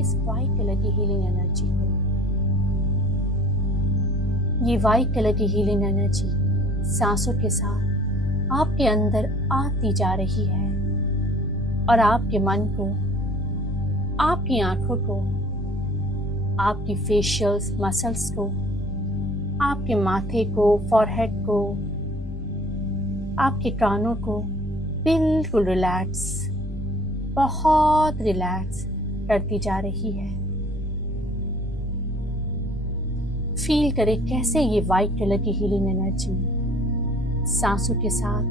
इस white colour की healing energy को। ये वाइट कलर की हीलिंग एनर्जी सांसों के साथ आपके अंदर आती जा रही है और आपके मन को, आपकी आंखों को, आपकी फेशियल मसल्स को, आपके माथे को, फॉरहेड को, आपके कानों को बिल्कुल रिलैक्स, बहुत रिलैक्स करती जा रही है। फील करें कैसे ये वाइट कलर की हीलिंग एनर्जी सांसों के साथ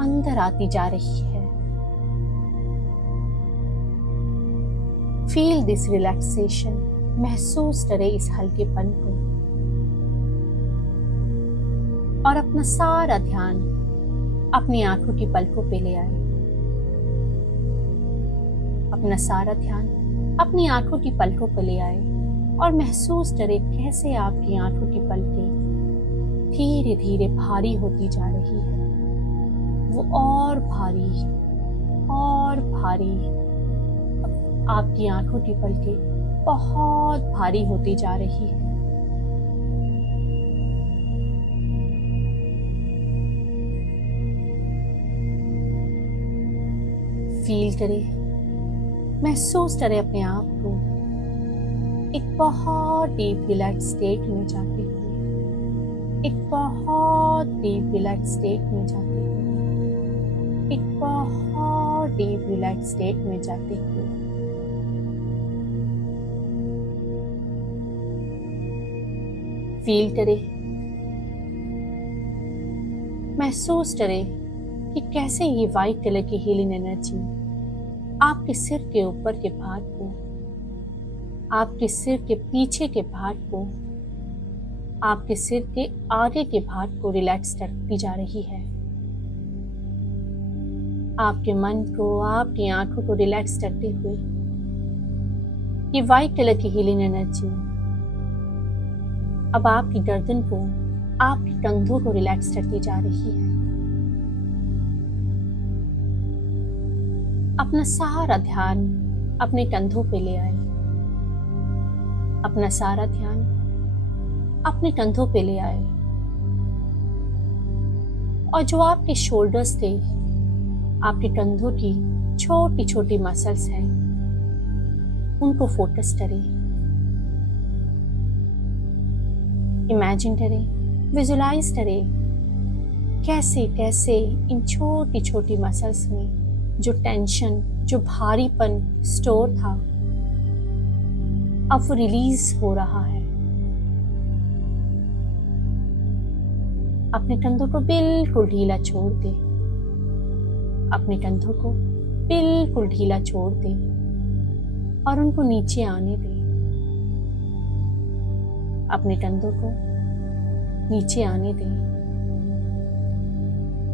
अंदर आती जा रही है। फील दिस रिलैक्सेशन, महसूस करें इस हल्केपन को और अपना सारा ध्यान अपनी आंखों की पलकों पे ले आए। अपना सारा ध्यान अपनी आंखों की पलकों पे ले आए और महसूस करें कैसे आपकी आंखों की पलकें धीरे धीरे भारी होती जा रही है। वो और भारी और भारी, आपकी आंखों की पलकें बहुत भारी होती जा रही है। फील करें, महसूस करें अपने आप को एक बहुत डीप रिलैक्स स्टेट में जाते हुए, एक बहुत डीप रिलैक्स स्टेट में जाते हुए, एक बहुत डीप रिलैक्स स्टेट में जाते हुए। फील करें, महसूस करें कि कैसे ये वाइट कलर की हीलिंग एनर्जी आपके सिर के ऊपर के भाग को, आपके सिर के पीछे के भाग को, आपके सिर के आगे के भाग को रिलैक्स करती जा रही है। आपके मन को, आपकी आंखों को रिलैक्स करते हुए ये वाइट कलर की हीलिंग एनर्जी अब आपकी गर्दन को, आपके कंधों को रिलैक्स करती जा रही है। अपना सारा ध्यान अपने कंधों पे ले आए। अपना सारा ध्यान अपने कंधों पे ले आए और जो आपके शोल्डर्स थे, आपके कंधों की छोटी छोटी मसल्स हैं, उनको फोकस करें। इमेजिन करें, विजुलाइज करें कैसे कैसे इन छोटी छोटी मसल्स में जो टेंशन, जो भारीपन स्टोर था, अब वो रिलीज हो रहा है। अपने कंधों को बिल्कुल ढीला छोड़ दे। अपने कंधों को बिल्कुल ढीला छोड़ दे और उनको नीचे आने दे। अपने कंधों को नीचे आने दे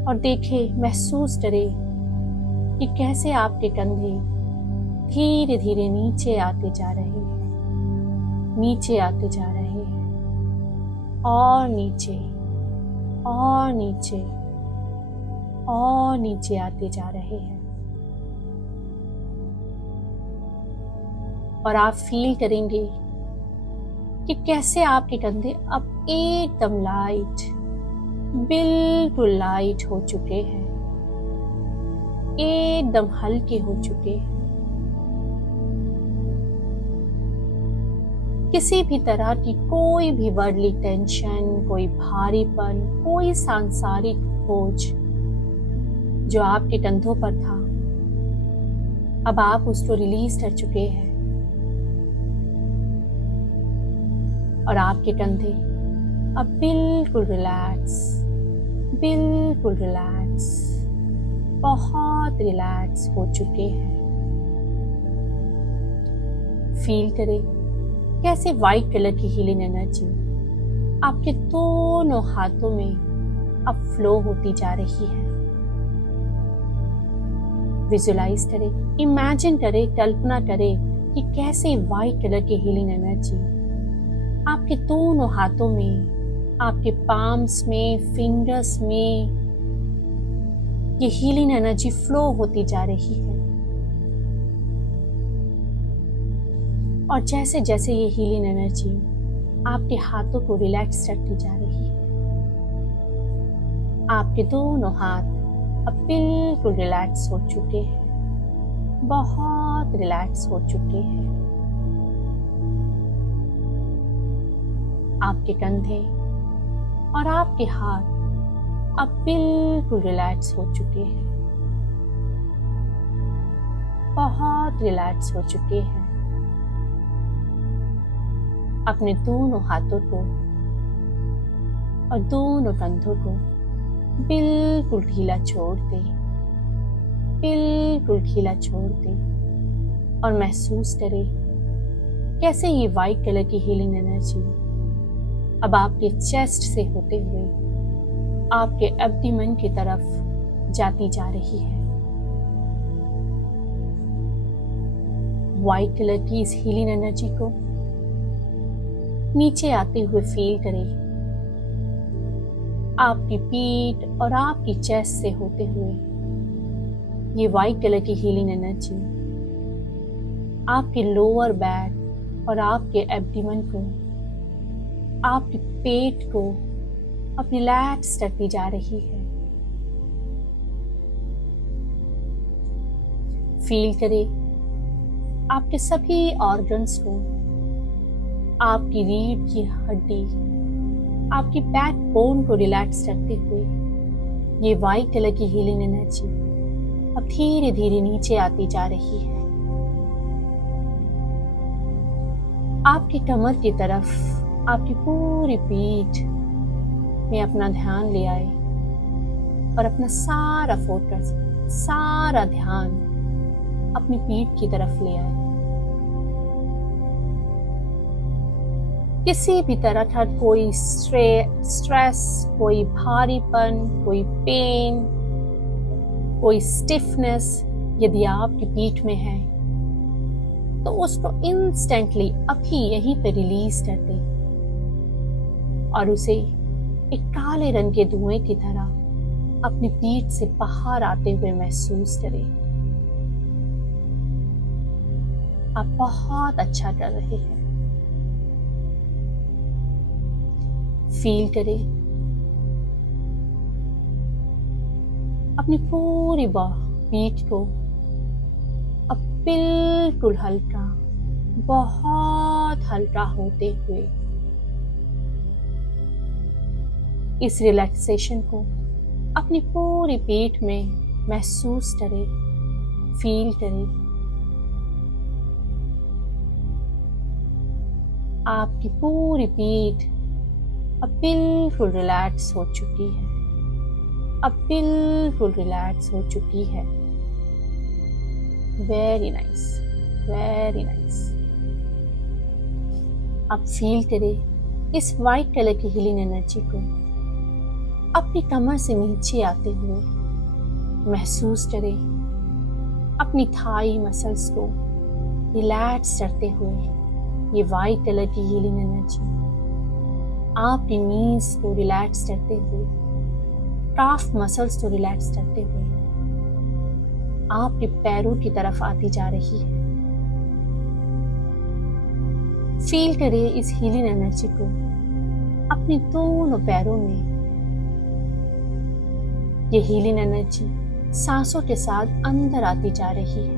और देखे, महसूस करे कि कैसे आपके कंधे धीरे धीरे नीचे आते जा रहे हैं, नीचे आते जा रहे हैं और नीचे और नीचे और नीचे आते जा रहे हैं। और आप फील करेंगे कि कैसे आपके कंधे अब एकदम लाइट, बिल्कुल लाइट हो चुके हैं, एकदम हल्के हो चुके हैं। किसी भी तरह की कोई भी वर्डली टेंशन, कोई भारीपन, कोई सांसारिक बोझ जो आपके कंधों पर था, अब आप उसको रिलीज कर चुके हैं और आपके कंधे अब बिल्कुल रिलैक्स, बिल्कुल रिलैक्स, बहुत रिलैक्स हो चुके हैं। फील करें कैसे वाइट कलर की हीलिंग एनर्जी आपके दोनों हाथों में अब फ्लो होती जा रही है। विजुलाइज करें, इमेजिन करें, कल्पना करें कि कैसे वाइट कलर की हीलिंग एनर्जी आपके दोनों हाथों में, आपके पाम्स में, फिंगर्स में ये हीलिंग एनर्जी फ्लो होती जा रही है। और जैसे जैसे ये हीलिंग एनर्जी आपके हाथों को रिलैक्स करती जा रही है, आपके दोनों हाथ अब बिल्कुल रिलैक्स हो चुके हैं, बहुत रिलैक्स हो चुके हैं। आपके कंधे और आपके हाथ अब बिल्कुल रिलैक्स हो चुके हैं, बहुत रिलैक्स हो चुके हैं। अपने दोनों हाथों को और दोनों कंधों को बिल्कुल ढीला छोड़ दे, बिल्कुल ढीला छोड़ दे और महसूस करे कैसे ये वाइट कलर की हीलिंग एनर्जी अब आपके चेस्ट से होते हुए आपके एब्डोमेन की तरफ जाती जा रही है। वाइट कलर की इस हीलिंग एनर्जी को नीचे आते हुए फील करें, आपकी पीठ और आपकी चेस्ट से होते हुए ये वाइट कलर की हीलिंग एनर्जी आपके लोअर बैक और आपके एब्डोमेन को, आपके पेट को अब रिलैक्स करती जा रही है। फील करें आपके सभी ऑर्गन्स को, आपकी रीढ़ की हड्डी, आपकी बैकबोन को रिलैक्स करते हुए ये वाइट कलर की हीलिंग एनर्जी अब धीरे धीरे नीचे आती जा रही है। आपकी कमर की तरफ आपकी पूरी पीठ में अपना ध्यान ले आए और अपना सारा फोकस, सारा ध्यान अपनी पीठ की तरफ ले आए। किसी भी तरह का कोई स्ट्रेस, कोई भारीपन, कोई पेन, कोई स्टिफनेस यदि आपकी पीठ में है तो उसको इंस्टेंटली अभी यहीं पे रिलीज कर दें और उसे एक काले रंग के धुएं की तरह अपनी पीठ से बाहर आते हुए महसूस करें। आप बहुत अच्छा कर रहे हैं। फील करें अपनी पूरी पीठ को अब बिल्कुल हल्का, बहुत हल्का होते हुए इस रिलैक्सेशन को अपनी पूरी पीठ में महसूस करें, फील करें। आपकी पूरी पीठ अब बिल्कुल रिलैक्स हो चुकी है, अब बिल्कुल रिलैक्स हो चुकी है। Very nice, very nice. अब फील करें इस वाइट कलर की हीलिंग एनर्जी को अपनी कमर से नीचे आते हुए महसूस करें, अपनी थाई मसल्स को रिलैक्स करते हुए ये वाइट कलर की हीलिंग एनर्जी आपकी नीज को रिलैक्स करते हुए, काफ मसल्स को रिलैक्स करते हुए आपके पैरों की तरफ आती जा रही है। फील करें इस हीलिंग एनर्जी को अपने दोनों पैरों में। ये हीलिंग एनर्जी सांसों के साथ अंदर आती जा रही है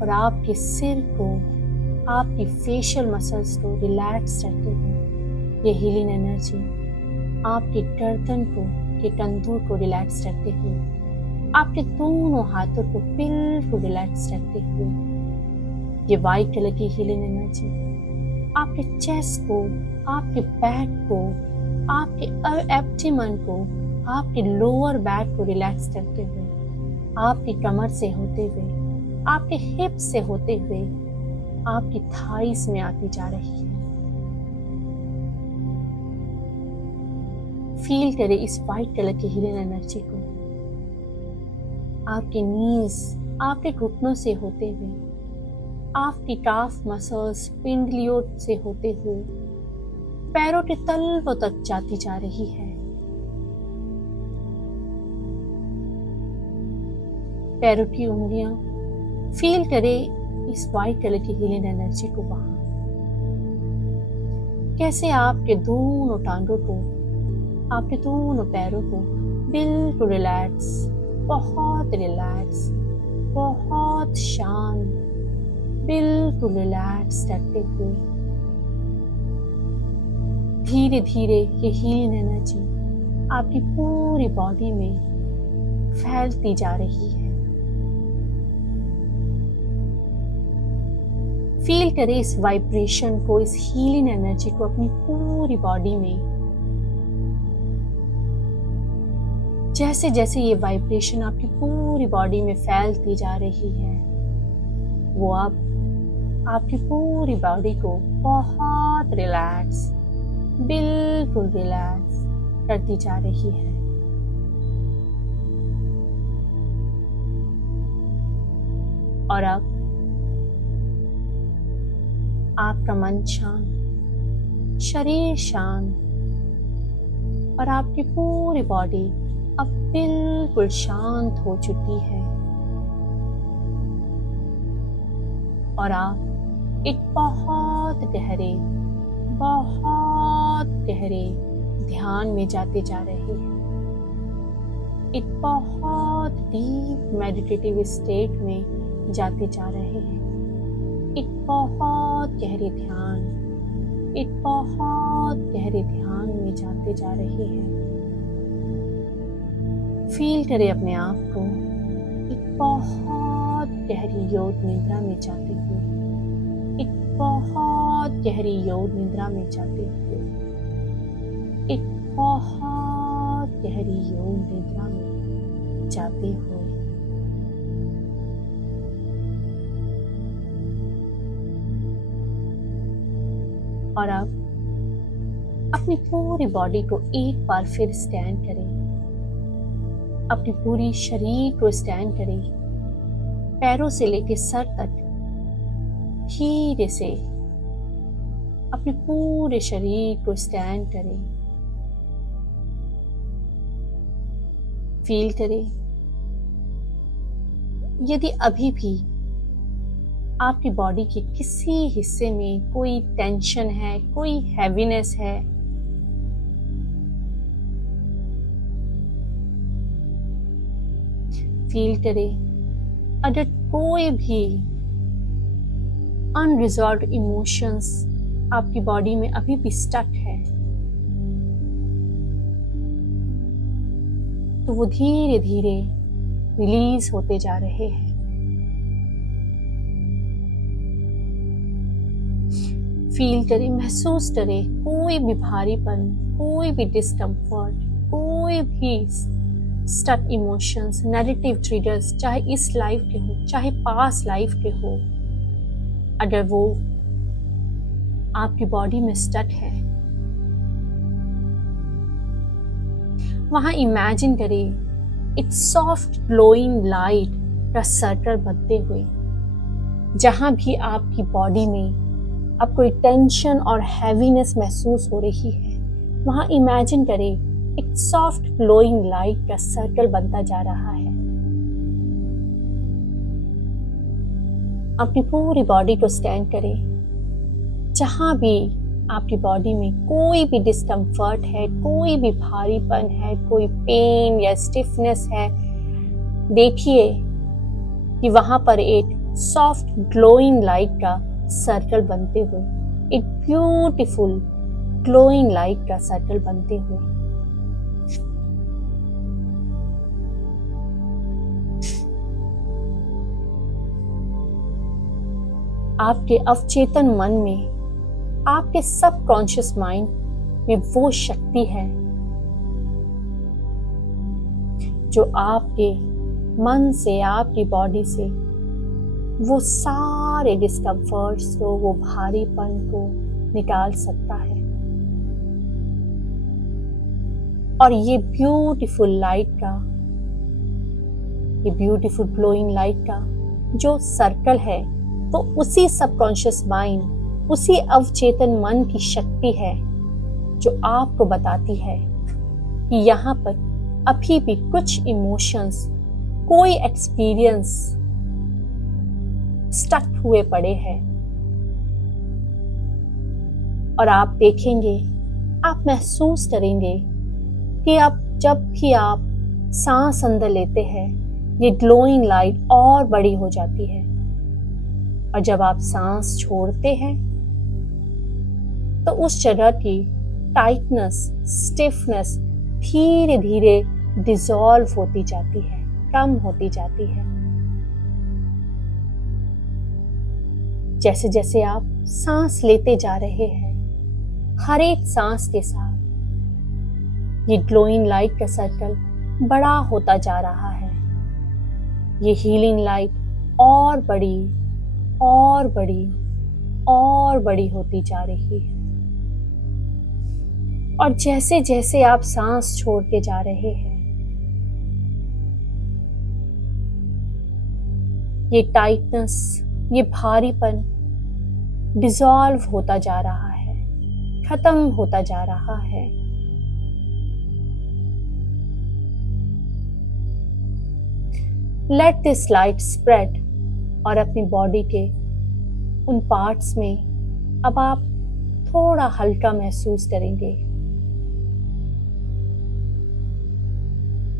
और आपके सिर को, आपकी फेशियल मसल्स को रिलैक्स करते हुए ये हीलिंग एनर्जी आपके गर्दन को, के कंधों को रिलैक्स करते हुए, आपके दोनों हाथों को बिल्कुल रिलैक्स करते हुए ये वाइट कलर की हीलिंग एनर्जी आपके चेस्ट को, आपके बैक को, आपके एब्डोमेन को, आपके लोअर बैक को रिलैक्स करते हुए, आपकी कमर से होते हुए, आपके हिप्स से होते हुए आपकी थाइस में आती जा रही है। फील करें इस वाइट कलर की हीलिंग एनर्जी को आपके नीज, आपके घुटनों से होते हुए, आपकी काफ मसल्स, पिंडलियों से होते हुए पैरों के तलवों तक जाती जा रही है। पैरों की उंगलियां फील करें इस वाइटलिटी हीलिंग एनर्जी को वहां। कैसे आपके दोनों टांगों को, आपके दोनों पैरों को बिल्कुल रिलैक्स, बहुत रिलैक्स, बहुत शांत, बिल्कुल रिलैक्स करते हुए धीरे धीरे ये हीलिंग एनर्जी आपकी पूरी बॉडी में फैलती जा रही है। फील करें इस वाइब्रेशन को, इस हीलिंग एनर्जी को अपनी पूरी बॉडी में। जैसे जैसे ये वाइब्रेशन आपकी पूरी बॉडी में फैलती जा रही है, वो अब आपकी पूरी बॉडी को बहुत रिलैक्स, बिल्कुल रिलैक्स करती जा रही है। और अब आपका मन शांत, शरीर शांत, और आपकी पूरी बॉडी अब बिल्कुल शांत हो चुकी है। और आप एक बहुत गहरे ध्यान में जाते जा रहे हैं। एक बहुत डीप मेडिटेटिव स्टेट में जाते जा रहे हैं। एक बहुत गहरे ध्यान में जाते जा रहे हैं। फील करें अपने आप को एक बहुत गहरी योग निद्रा में जाते हुए, एक बहुत गहरी योग निद्रा में जाते हुए, एक बहुत गहरी योग निद्रा में जाते हुए। और अब अपनी पूरी बॉडी को एक बार फिर स्टैंड करें, अपनी पूरी शरीर को स्टैंड करें, पैरों से लेकर सर तक धीरे से अपने पूरे शरीर को स्टैंड करें। फील करें यदि अभी भी आपकी बॉडी के किसी हिस्से में कोई टेंशन है, कोई हैवीनेस है, फील करें अगर कोई भी अनरिजॉल्व्ड इमोशंस आपकी बॉडी में अभी भी स्टक है, तो वो धीरे धीरे रिलीज होते जा रहे हैं। फील करें, महसूस करें कोई भी भारीपन, कोई भी डिस्कम्फर्ट, कोई भी स्टक इमोशंस, नेगेटिव ट्रिगर्स, चाहे इस लाइफ के हो, चाहे पास्ट लाइफ के हो, अगर वो आपकी बॉडी में स्टक है, वहां इमेजिन करें एक सॉफ्ट ग्लोइंग लाइट का सर्कल बनते हुए। जहां भी आपकी बॉडी में अब कोई टेंशन और हैवीनेस महसूस हो रही है, वहां इमेजिन करें एक सॉफ्ट ग्लोइंग लाइट का सर्कल बनता जा रहा है। अपनी पूरी बॉडी को स्टैंड करें। जहां भी आपकी बॉडी में कोई भी डिस्कम्फर्ट है, कोई भी भारीपन है, कोई पेन या स्टिफनेस है, देखिए कि वहां पर एक सॉफ्ट ग्लोइंग लाइट का सर्कल बनते हुए, एक ब्यूटीफुल ग्लोइंग लाइट का सर्कल बनते हुए। आपके अवचेतन मन में, आपके सबकॉन्शियस माइंड में वो शक्ति है जो आपके मन से, आपकी बॉडी से वो सारे डिस्कम्फर्ट्स को, वो भारीपन को निकाल सकता है। और ये ब्यूटीफुल लाइट का, ये ब्यूटीफुल ग्लोइंग लाइट का जो सर्कल है, वो उसी सबकॉन्शियस माइंड, उसी अवचेतन मन की शक्ति है जो आपको बताती है कि यहाँ पर अभी भी कुछ इमोशंस, कोई एक्सपीरियंस स्टक हुए पड़े हैं। और आप देखेंगे, आप महसूस करेंगे कि अब जब भी आप सांस अंदर लेते हैं, ये ग्लोइंग लाइट और बड़ी हो जाती है। और जब आप सांस छोड़ते हैं तो उस जगह की टाइटनेस, स्टिफनेस धीरे धीरे डिसॉल्व होती जाती है, कम होती जाती है। जैसे जैसे आप सांस लेते जा रहे हैं, हर एक सांस के साथ ये ग्लोइंग लाइट का सर्कल बड़ा होता जा रहा है। ये हीलिंग लाइट और बड़ी और बड़ी और बड़ी होती जा रही है। और जैसे जैसे आप सांस छोड़ते जा रहे हैं, ये टाइटनेस, ये भारीपन डिसॉल्व होता जा रहा है, खत्म होता जा रहा है। Let this light spread. और अपनी बॉडी के उन पार्ट्स में अब आप थोड़ा हल्का महसूस करेंगे।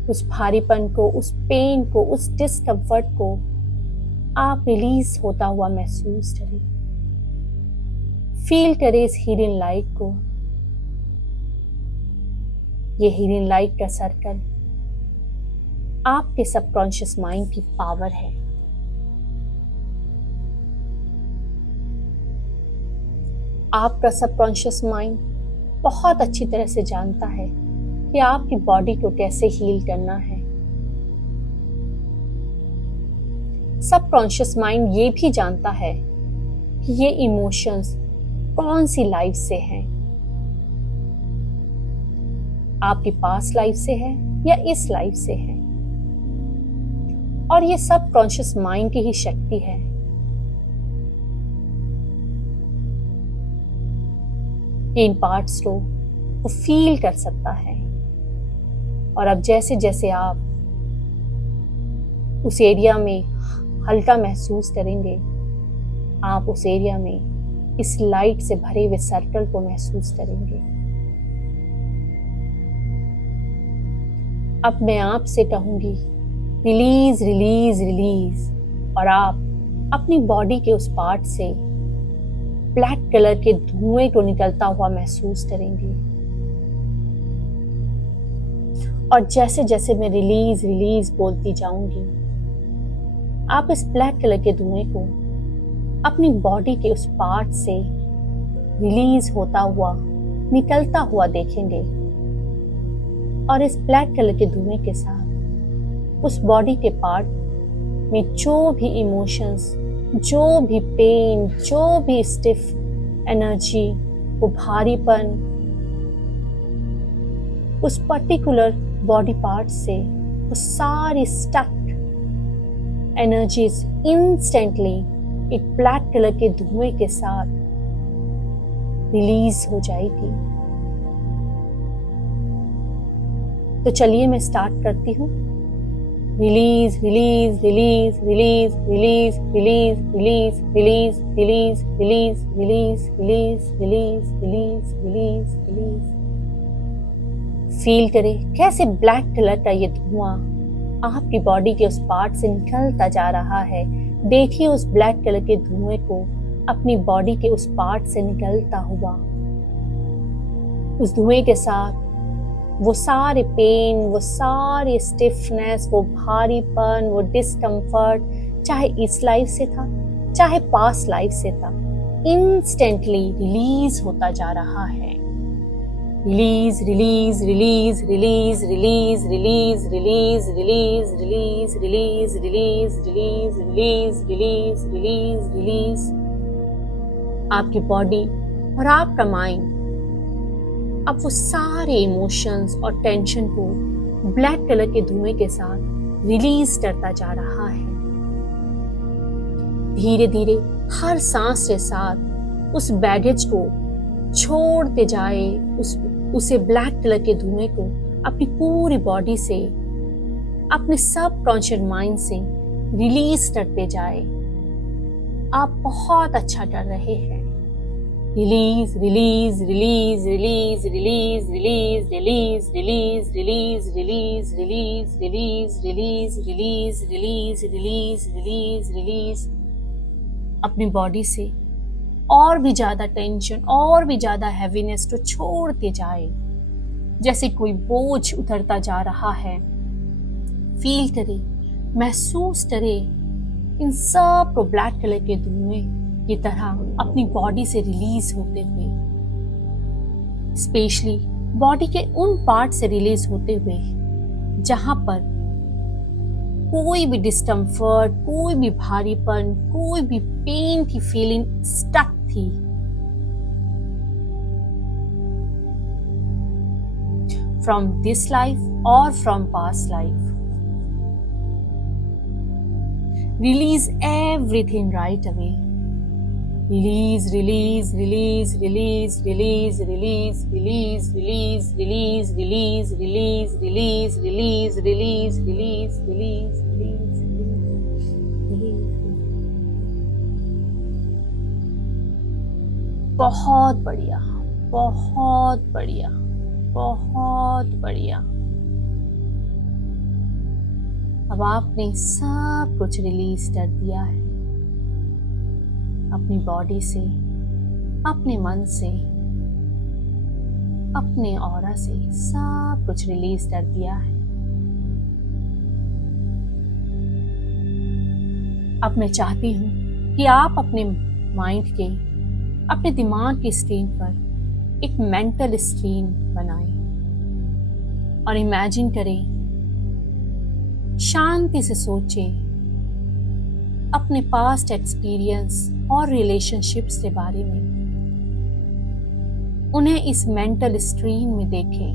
उस भारीपन को, उस पेन को, उस डिस्कम्फर्ट को आप रिलीज होता हुआ महसूस करें। फील करें इस हीलिंग लाइट को। ये हीलिंग लाइट का सर्कल आपके सबकॉन्शियस माइंड की पावर है। आपका सबकॉन्शियस माइंड बहुत अच्छी तरह से जानता है कि आपकी बॉडी को कैसे हील करना है। सबकॉन्शियस माइंड ये भी जानता है कि ये इमोशंस कौन सी लाइफ से हैं, आपकी पास्ट लाइफ से है या इस लाइफ से है। और ये सबकॉन्शियस माइंड की ही शक्ति है। इन पार्ट्स को वो फील कर सकता है। और अब जैसे जैसे आप उस एरिया में हल्का महसूस करेंगे, आप उस एरिया में इस लाइट से भरे हुए सर्कल को महसूस करेंगे। अब मैं आपसे कहूंगी रिलीज रिलीज रिलीज, और आप अपनी बॉडी के उस पार्ट से ब्लैक कलर के धुएं को निकलता हुआ महसूस करेंगे। और जैसे जैसे मैं रिलीज रिलीज बोलती जाऊंगी, आप इस ब्लैक कलर के धुएं को अपनी बॉडी के उस पार्ट से रिलीज होता हुआ, निकलता हुआ देखेंगे। और इस ब्लैक कलर के धुएं के साथ उस बॉडी के पार्ट में जो भी इमोशंस, जो भी पेन, जो भी स्टिफ एनर्जी, वो भारीपन उस पर्टिकुलर बॉडी पार्ट से, वो सारी स्टक एनर्जीज इंस्टेंटली एक ब्लैक कलर के धुएं के साथ रिलीज हो जाएगी। तो चलिए मैं स्टार्ट करती हूँ। Release release release release release release release release release release release release release release release release. Feel करें कैसे ब्लैक कलर का ये धुआं आपकी बॉडी के उस पार्ट से निकलता जा रहा है। देखिए उस ब्लैक कलर के धुएं को अपनी बॉडी के उस पार्ट से निकलता हुआ। उस धुएं के साथ वो सारे पेन, वो सारी स्टिफनेस, वो भारीपन, वो डिस्कम्फर्ट, चाहे इस लाइफ से था चाहे पास्ट लाइफ से था, इंस्टेंटली रिलीज होता जा रहा है। Release release release release release release release release release release release release release release release release. आपकी बॉडी और आपका माइंड अब वो सारे इमोशंस और टेंशन को ब्लैक कलर के धुएं के साथ रिलीज करता जा रहा है। धीरे धीरे हर सांस के साथ उस बैगेज को छोड़ते जाए, उसे ब्लैक कलर के धुएं को अपनी पूरी बॉडी से, अपने सब कॉन्शियस माइंड से रिलीज करते जाए। आप बहुत अच्छा डर रहे हैं। Release release release release release release release release release release release release release release release release release release अपनी बॉडी से और भी ज्यादा टेंशन और भी ज्यादा हैवीनेस को छोड़ते जाए, जैसे कोई बोझ उतरता जा रहा है। फील करें, महसूस करें इन सब को ब्लैक कलर के धुएं की तरह अपनी बॉडी से रिलीज होते हुए, स्पेशली बॉडी के उन पार्ट से रिलीज होते हुए जहां पर कोई भी डिस्कम्फर्ट, कोई भी भारीपन, कोई भी पेन की फीलिंग स्टक थी। फ्रॉम दिस लाइफ और from past life, release everything right away. Release, release, release, release, release, release, release, release, release, release, release, release, release, release, release, release, release, release. बहुत बढ़िया, बहुत बढ़िया, बहुत बढ़िया। अब आपने सब कुछ रिलीज कर दिया है, अपनी बॉडी से, अपने मन से, अपने ऑरा से सब कुछ रिलीज कर दिया है। अब मैं चाहती हूँ कि आप अपने माइंड के, अपने दिमाग की स्क्रीन पर एक मेंटल स्क्रीन बनाएं और इमेजिन करें, शांति से सोचें अपने पास्ट एक्सपीरियंस और रिलेशनशिप्स के बारे में। उन्हें इस मेंटल स्क्रीन में देखें।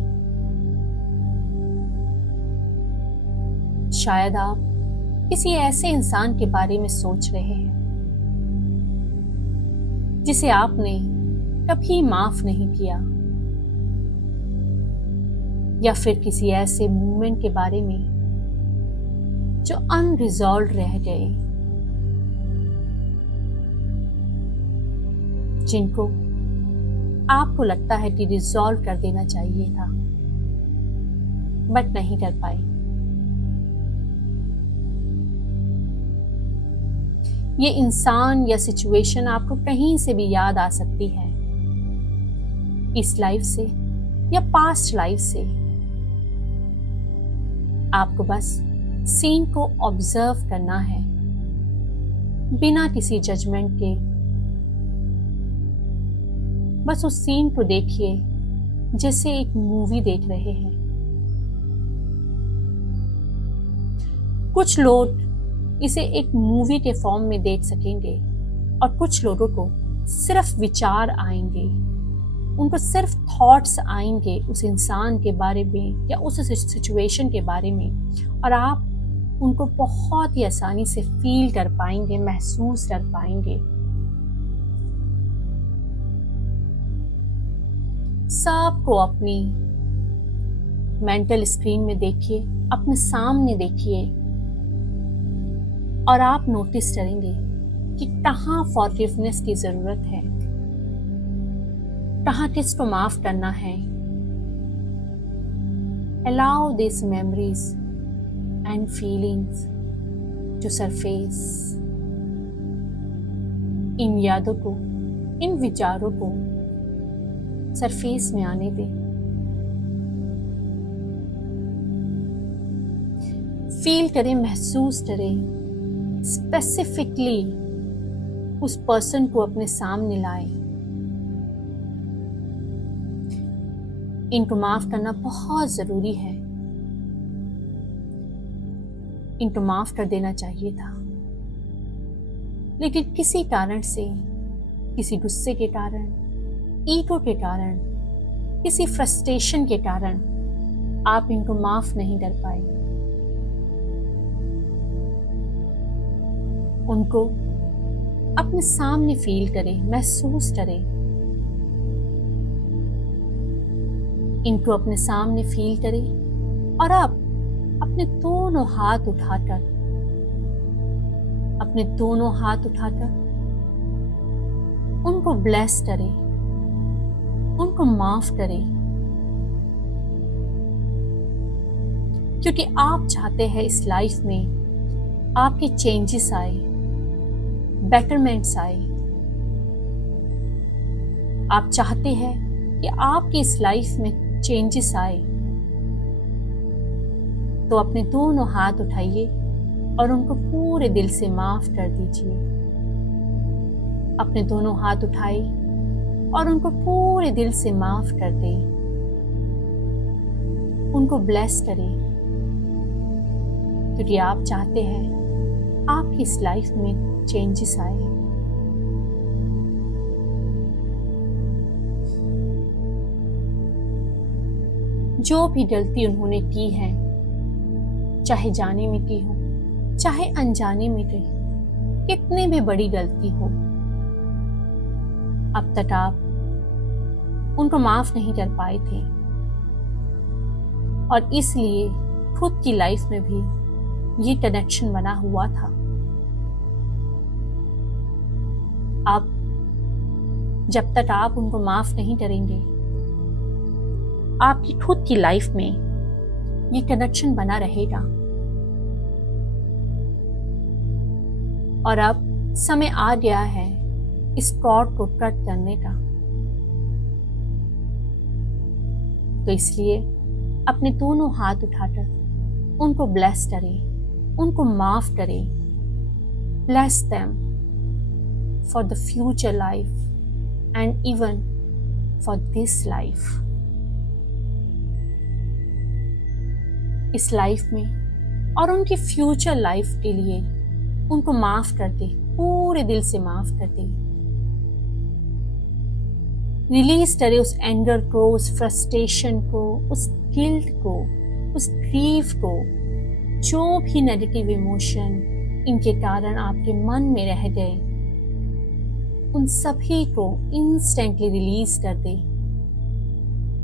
शायद आप किसी ऐसे इंसान के बारे में सोच रहे हैं जिसे आपने कभी माफ नहीं किया, या फिर किसी ऐसे मूवमेंट के बारे में जो अनरिजॉल्व रह गए, जिनको आपको लगता है कि रिजॉल्व कर देना चाहिए था बट नहीं कर पाए। ये इंसान या सिचुएशन आपको कहीं से भी याद आ सकती है, इस लाइफ से या पास्ट लाइफ से। आपको बस सीन को ऑब्जर्व करना है बिना किसी जजमेंट के। बस उस सीन को देखिए जैसे एक मूवी देख रहे हैं। कुछ लोग इसे एक मूवी के फॉर्म में देख सकेंगे और कुछ लोगों को सिर्फ विचार आएंगे, उनको सिर्फ थॉट्स आएंगे उस इंसान के बारे में या उस सिचुएशन के बारे में, और आप उनको बहुत ही आसानी से फील कर पाएंगे, महसूस कर पाएंगे। सबको अपनी मेंटल स्क्रीन में देखिए, अपने सामने देखिए, और आप नोटिस करेंगे कि कहाँ फॉरगिवनेस की जरूरत है, कहाँ किसको माफ करना है। Allow these memories and feelings to surface. इन यादों को, इन विचारों को सरफेस में आने दें। फील करें, महसूस करें, स्पेसिफिकली उस पर्सन को अपने सामने लाएं। इनको माफ करना बहुत जरूरी है, इनको माफ कर देना चाहिए था, लेकिन किसी कारण से, किसी गुस्से के कारण, ईगो के कारण, किसी फ्रस्ट्रेशन के कारण आप इनको माफ नहीं कर पाए। उनको अपने सामने फील करें, महसूस करें। इनको अपने सामने फील करें और आप अपने दोनों हाथ उठाकर उनको ब्लेस करें, उनको माफ करें, क्योंकि आप चाहते हैं इस लाइफ में आपके चेंजेस आए, बेटरमेंट्स आए। आप चाहते हैं कि आपकी इस लाइफ में चेंजेस आए। तो अपने दोनों हाथ उठाइए और उनको पूरे दिल से माफ कर दीजिए। अपने दोनों हाथ उठाए और उनको पूरे दिल से माफ कर दें। उनको ब्लेस करें, क्योंकि आप चाहते हैं आपकी इस लाइफ में चेंजेस आए। जो भी गलती उन्होंने की है, चाहे जाने में की हो, चाहे अनजाने में की, कितनी भी बड़ी गलती हो, अब तक आप उनको माफ नहीं कर पाए थे और इसलिए खुद की लाइफ में भी ये कनेक्शन बना हुआ था। अब जब तक आप उनको माफ नहीं करेंगे, आपकी खुद की लाइफ में ये कनेक्शन बना रहेगा। और अब समय आ गया है इस कॉर्ड को कट करने का। तो इसलिए अपने दोनों हाथ उठाकर उनको ब्लेस करें, उनको माफ करें। Bless them for the future life and even for this life. इस लाइफ में और उनकी फ्यूचर लाइफ के लिए उनको माफ कर दे, पूरे दिल से माफ कर दे। रिलीज करे उस एंगर को, उस फ्रस्ट्रेशन को, उस गिल्ट को, उस ग्रीफ को, जो भी नेगेटिव इमोशन इनके कारण आपके मन में रह गए, उन सभी को इंस्टेंटली रिलीज कर दे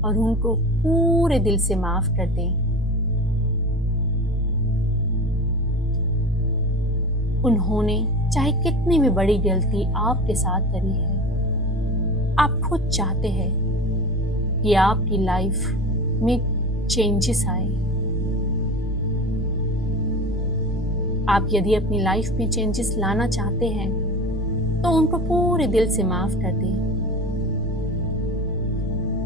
और उनको पूरे दिल से माफ कर दे। उन्होंने चाहे कितनी भी बड़ी गलती आपके साथ करी है, आप खुद चाहते हैं कि आपकी लाइफ में चेंजेस आए। आप यदि अपनी लाइफ में चेंजेस लाना चाहते हैं तो उनको पूरे दिल से माफ कर दें,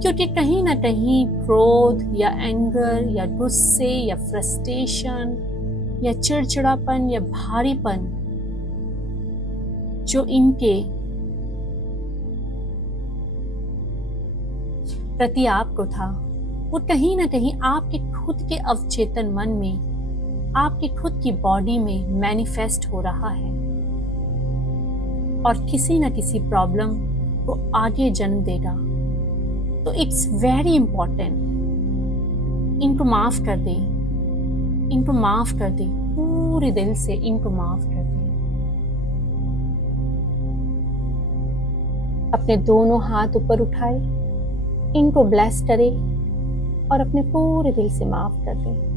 क्योंकि कहीं ना कहीं क्रोध या एंगर या गुस्से या फ्रस्ट्रेशन या चिड़चिड़ापन या भारीपन जो इनके प्रति आपको था, वो कहीं ना कहीं आपके खुद के अवचेतन मन में, आपकी खुद की बॉडी में मैनिफेस्ट हो रहा है और किसी न किसी प्रॉब्लम को आगे जन्म देगा। तो इट्स वेरी इंपॉर्टेंट, इनको माफ कर दें, इनको माफ कर दें, पूरे दिल से इनको माफ कर दें। अपने दोनों हाथ ऊपर उठाए, इनको ब्लेस करें और अपने पूरे दिल से माफ कर दें।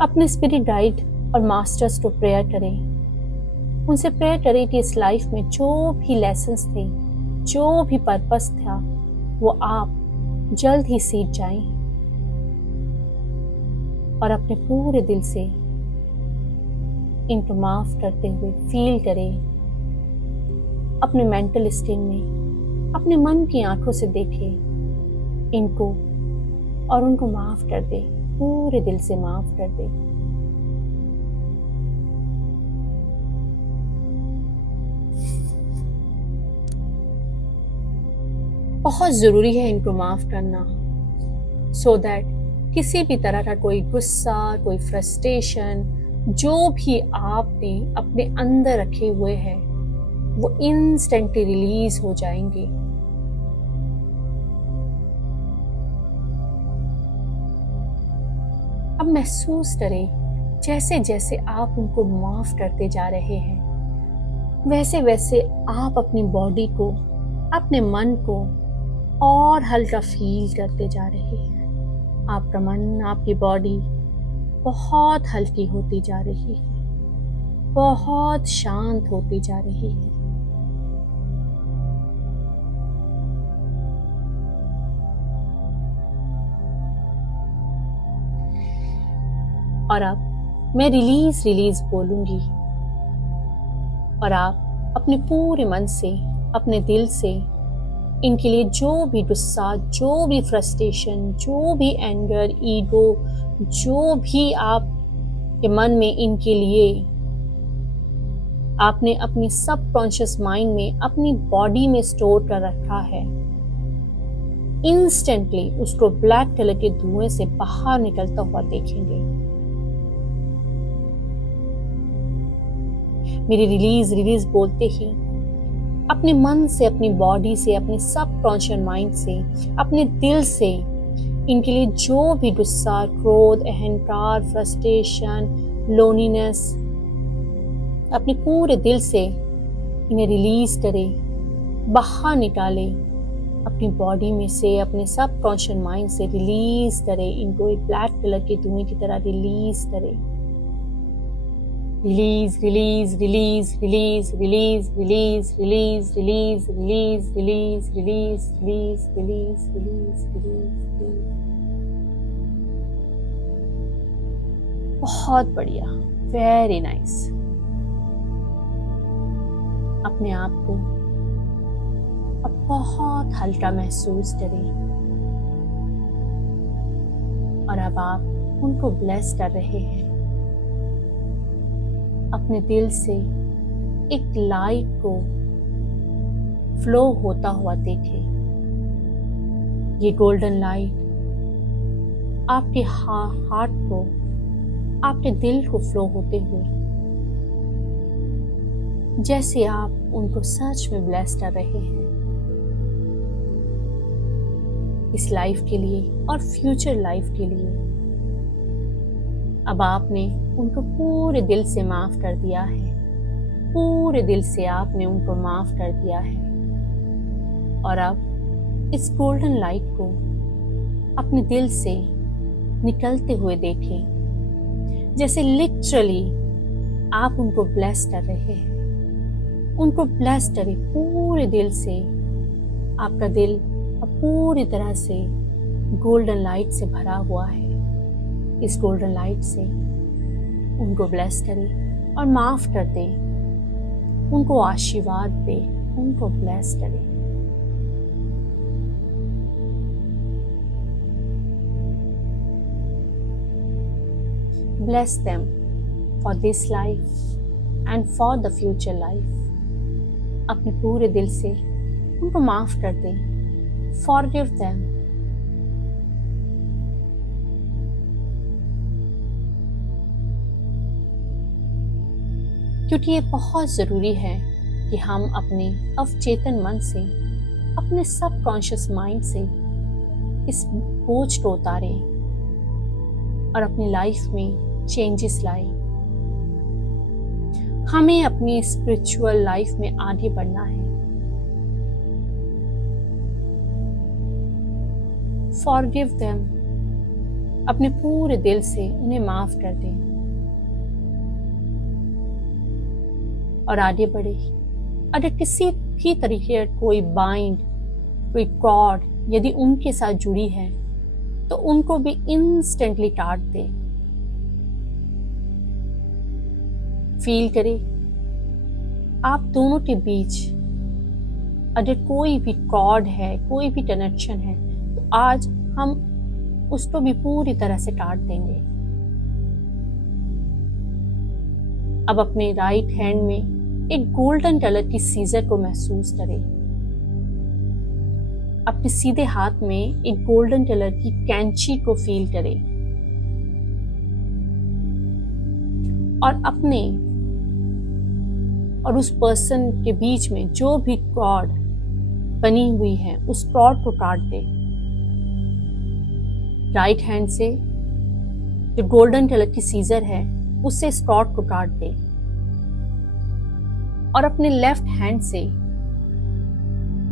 अपने स्पिरिट गाइड और मास्टर्स को प्रेयर करें। उनसे प्रेयर करें कि इस लाइफ में जो भी लेसन्स थे, जो भी पर्पस था, वो आप जल्द ही सीख जाएं और अपने पूरे दिल से इनको माफ करते हुए फील करें। अपने मेंटल स्टेट में अपने मन की आंखों से देखें इनको और उनको माफ कर दे, पूरे दिल से माफ कर दे। बहुत जरूरी है इनको माफ करना, सो दैट किसी भी तरह का कोई गुस्सा, कोई फ्रस्ट्रेशन, जो भी आपने अपने अंदर रखे हुए हैं, वो इंस्टेंटली रिलीज हो जाएंगे। अब महसूस करें जैसे जैसे आप उनको माफ करते जा रहे हैं, वैसे वैसे आप अपनी बॉडी को, अपने मन को और हल्का फील करते जा रहे हैं। आपका मन, आपकी बॉडी बहुत हल्की होती जा रही है, बहुत शांत होती जा रही है। और अब मैं रिलीज रिलीज बोलूंगी और आप अपने पूरे मन से, अपने दिल से इनके लिए जो भी गुस्सा, जो भी फ्रस्ट्रेशन, जो भी एंगर, ईगो, जो भी आप के मन में इनके लिए आपने अपनी सबकॉन्शियस माइंड में, अपनी बॉडी में स्टोर कर रखा है, इंस्टेंटली उसको ब्लैक कलर के धुएं से बाहर निकलता हुआ देखेंगे। मेरी रिलीज रिलीज बोलते ही अपने मन से, अपनी बॉडी से, अपने सबकॉन्शियस माइंड से, अपने दिल से इनके लिए जो भी गुस्सा, क्रोध, अहंकार, फ्रस्ट्रेशन, लोनलीनेस, अपने पूरे दिल से इन्हें रिलीज करें, बाहर निकाले, अपनी बॉडी में से, अपने सबकॉन्शियस माइंड से रिलीज करें, इनको एक ब्लैक कलर के धुएं की तरह रिलीज करें। Release release release release release release release release release release release release release release release. बहुत बढ़िया, वेरी नाइस। अपने आप को अब बहुत हल्का महसूस करें और अब आप उनको ब्लेस कर रहे हैं। अपने दिल से एक लाइट को फ्लो होता हुआ देखें। ये गोल्डन लाइट आपके हार्ट को, आपके दिल को फ्लो होते हुए, जैसे आप उनको सच में ब्लेस कर रहे हैं इस लाइफ के लिए और फ्यूचर लाइफ के लिए। अब आपने उनको पूरे दिल से माफ कर दिया है, पूरे दिल से आपने उनको माफ कर दिया है। और अब इस गोल्डन लाइट को अपने दिल से निकलते हुए देखें, जैसे लिटरली आप उनको ब्लेस कर रहे हैं। उनको ब्लेस करें पूरे दिल से। आपका दिल अब पूरी तरह से गोल्डन लाइट से भरा हुआ है। इस गोल्डन लाइट से उनको ब्लेस करें और माफ कर दें, उनको आशीर्वाद दें, उनको ब्लेस करें। Bless them for this life and for the future life. अपने पूरे दिल से उनको माफ कर दें। Forgive them. क्योंकि ये बहुत ज़रूरी है कि हम अपने अवचेतन मन से, अपने सबकॉन्शियस माइंड से इस बोझ को उतारें और अपनी लाइफ में चेंजेस लाएं। हमें अपनी स्पिरिचुअल लाइफ में आगे बढ़ना है। फॉरगिव देम, अपने पूरे दिल से उन्हें माफ कर दें और आगे बढ़े। अगर किसी भी तरीके कोई बाइंड, कोई कॉर्ड यदि उनके साथ जुड़ी है तो उनको भी इंस्टेंटली काट दे। फील करें आप दोनों के बीच अगर कोई भी कॉर्ड है, कोई भी कनेक्शन है, तो आज हम उसको भी पूरी तरह से काट देंगे। अब अपने राइट हैंड में एक गोल्डन कलर की सीजर को महसूस करें। अपने सीधे हाथ में एक गोल्डन कलर की कैंची को फील करें और अपने और उस पर्सन के बीच में जो भी कॉर्ड बनी हुई है उस कॉर्ड को काट दें। राइट हैंड से जो गोल्डन कलर की सीजर है उससे इस कॉर्ड को काट दें और अपने लेफ्ट हैंड से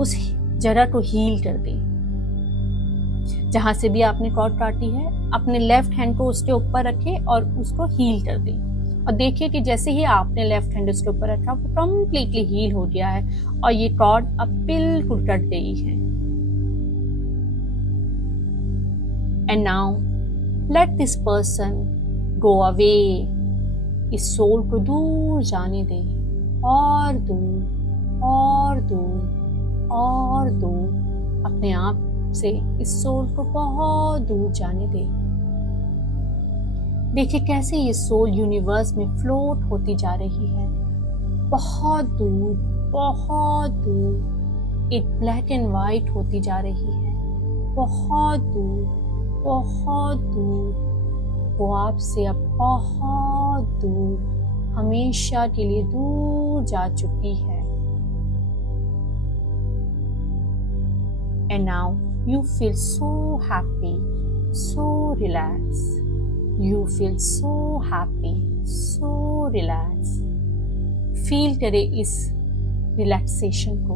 उस जगह को हील कर दें। जहां से भी आपने कॉर्ड काटी है अपने लेफ्ट हैंड को उसके ऊपर रखें और उसको हील कर दें और देखिए कि जैसे ही आपने लेफ्ट हैंड उसके ऊपर रखा वो कम्प्लीटली हील हो गया है और ये कॉर्ड अब बिल्कुल कट गई है। And now let this person go away. इस सोल को दूर जाने दे, और दूर और दूर और दूर, अपने आप से इस सोल को बहुत दूर जाने दे। देखिए कैसे ये सोल यूनिवर्स में फ्लोट होती जा रही है, बहुत दूर बहुत दूर। एक ब्लैक एंड वाइट होती जा रही है, बहुत दूर बहुत दूर। वो आपसे अब बहुत दूर, हमेशा के लिए दूर जा चुकी है। And now you feel so happy, so relaxed. You feel so happy, so relaxed. Feel करे इस रिलैक्सेशन को।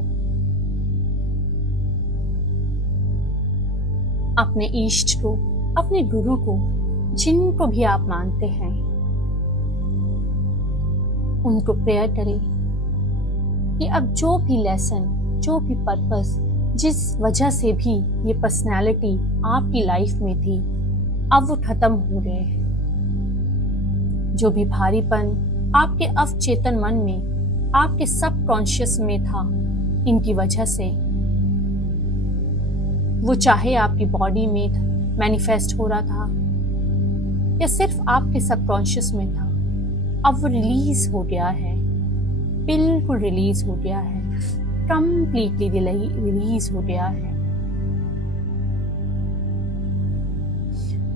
अपने इष्ट को, अपने गुरु को, जिनको भी आप मानते हैं, उनको प्रेयर करें कि अब जो भी लेसन, जो भी पर्पस, जिस वजह से भी ये पर्सनैलिटी आपकी लाइफ में थी, अब वो खत्म हो गए हैं। जो भी भारीपन आपके अवचेतन मन में, आपके सबकॉन्शियस में था, इनकी वजह से वो चाहे आपकी बॉडी में मैनिफेस्ट हो रहा था या सिर्फ आपके सबकॉन्शियस में था, अब वो रिलीज हो गया है, बिल्कुल रिलीज हो गया है, कंप्लीटली रिलीज हो गया है।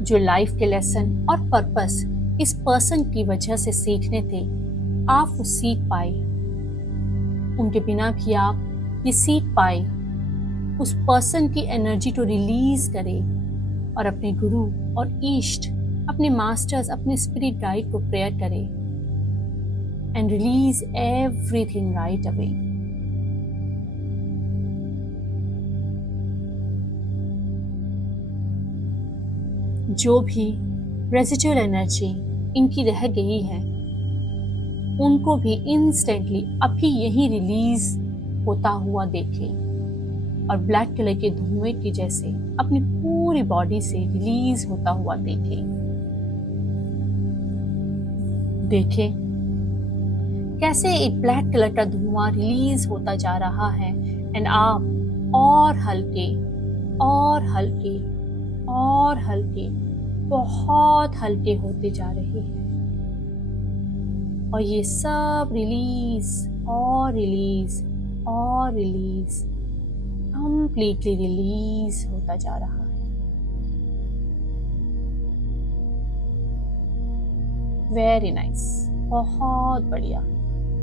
जो लाइफ के लेसन और पर्पस इस पर्सन की वजह से सीखने थे, आप वो सीख पाए। उनके बिना भी आप ये सीख पाए। उस पर्सन की एनर्जी को रिलीज करें और अपने गुरु और इष्ट, अपने मास्टर्स, अपने स्पिरिट गाइड को प्रेयर करें and release everything right away. जो भी रेजिडुअल एनर्जी इनकी रह गई है, उनको भी इंस्टेंटली अभी यही रिलीज होता हुआ देखें और ब्लैक कलर के धुएं की जैसे अपनी पूरी बॉडी से रिलीज होता हुआ देखें। देखें कैसे एक ब्लैक कलर का धुआं रिलीज होता जा रहा है एंड आप और हल्के और हल्के और हल्के, बहुत हल्के होते जा रहे हैं और ये सब रिलीज और रिलीज और रिलीज, कंप्लीटली रिलीज होता जा रहा है। वेरी नाइस, बहुत बढ़िया,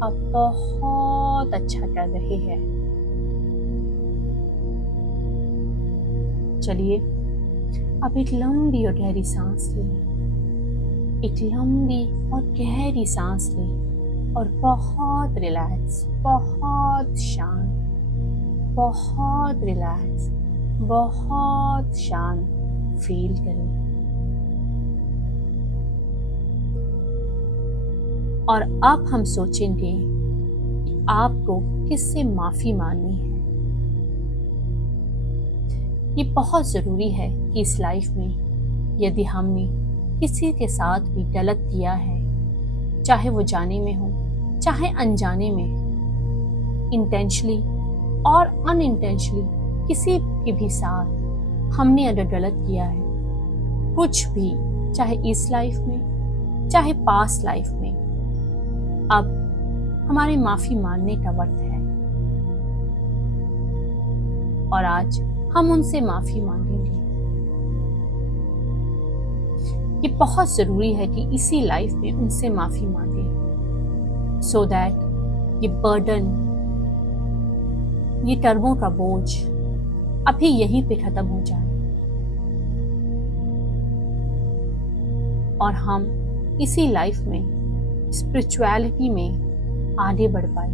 आप बहुत अच्छा कर रहे हैं। चलिए अब एक लंबी और गहरी सांस लें, एक लंबी और गहरी सांस लें और बहुत रिलैक्स, बहुत शांत, बहुत रिलैक्स, बहुत शांत फील करें। और अब हम सोचेंगे कि आपको किससे माफी मांगनी है। ये बहुत ज़रूरी है कि इस लाइफ में यदि हमने किसी के साथ भी गलत किया है, चाहे वो जाने में हो चाहे अनजाने में, इंटेंशनली और अनइंटेंशनली किसी के भी साथ हमने अगर गलत किया है, कुछ भी, चाहे इस लाइफ में चाहे पास्ट लाइफ में, अब हमारे माफी मांगने का वक्त है और आज हम उनसे माफी मांगेंगे। ये बहुत जरूरी है कि इसी लाइफ में उनसे माफी मांगे, सो दैट ये बर्डन, ये कर्मों का बोझ अभी यहीं पे खत्म हो जाए और हम इसी लाइफ में स्पिरिचुअलिटी में आगे बढ़ पाए।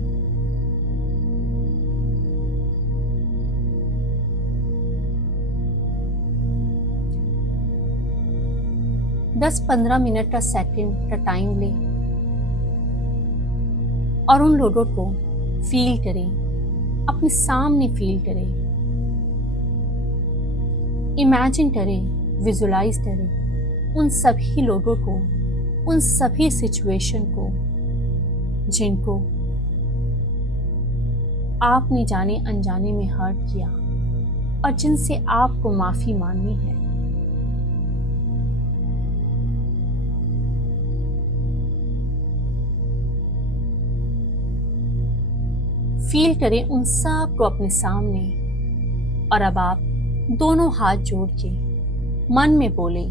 10-15 मिनट का सेकंड का टाइम लें और उन लोगों को फील करें, अपने सामने फील करें, इमेजिन करें, विजुलाइज करें उन सभी लोगों को, उन सभी सिचुएशन को जिनको आपने जाने अनजाने में हर्ट किया और जिनसे आपको माफी मांगनी है। फील करें उन सब को अपने सामने और अब आप दोनों हाथ जोड़ के मन में बोले,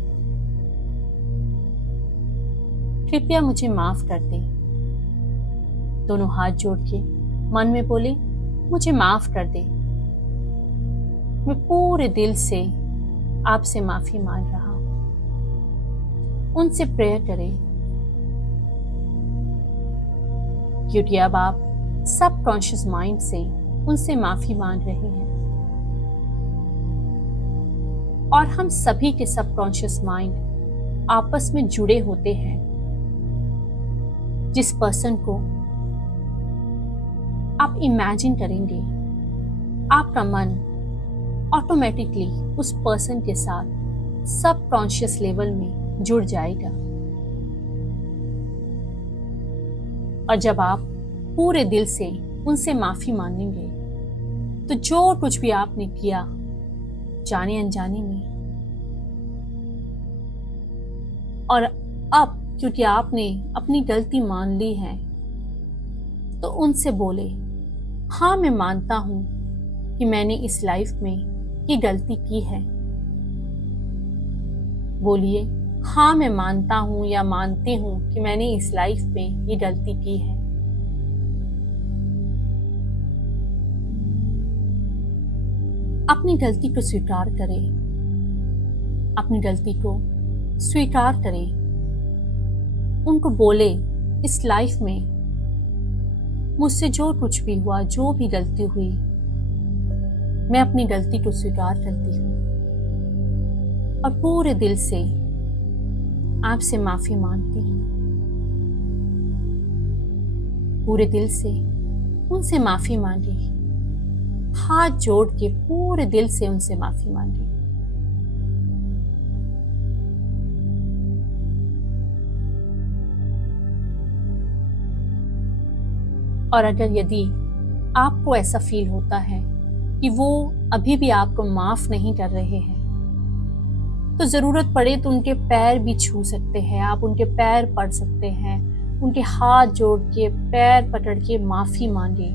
कृपया मुझे माफ कर दे। दोनों हाथ जोड़ के मन में बोले, मुझे माफ कर दे। मैं पूरे दिल से आपसे माफी मांग रहा हूं। उनसे प्रेयर करें, क्योंकि अब आप सब कॉन्शियस माइंड से उनसे माफी मांग रहे हैं और हम सभी के सब कॉन्शियस माइंड आपस में जुड़े होते हैं। जिस पर्सन को आप इमेजिन करेंगे, आपका मन ऑटोमेटिकली उस पर्सन के साथ सब कॉन्शियस लेवल में जुड़ जाएगा। और जब आप पूरे दिल से उनसे माफी मांगेंगे तो जो कुछ भी आपने किया जाने अनजाने में, और अब क्योंकि आपने अपनी गलती मान ली है, तो उनसे बोले, हाँ मैं मानता हूं कि मैंने इस लाइफ में ये गलती की है। बोलिए, हाँ मैं मानता हूं या मानती हूं कि मैंने इस लाइफ में ये गलती की है। अपनी गलती को स्वीकार करें, अपनी गलती को स्वीकार करें। उनको बोले, इस लाइफ में मुझसे जो कुछ भी हुआ, जो भी गलती हुई, मैं अपनी गलती को स्वीकार करती हूँ और पूरे दिल से आपसे माफी मांगती हूँ। पूरे दिल से उनसे माफी मांगी, हाथ जोड़ के पूरे दिल से उनसे माफी मांगी। और अगर यदि आपको ऐसा फील होता है कि वो अभी भी आपको माफ नहीं कर रहे हैं, तो जरूरत पड़े तो उनके पैर भी छू सकते हैं, आप उनके पैर पड़ सकते हैं, उनके हाथ जोड़ के पैर पकड़ के माफी मांगे।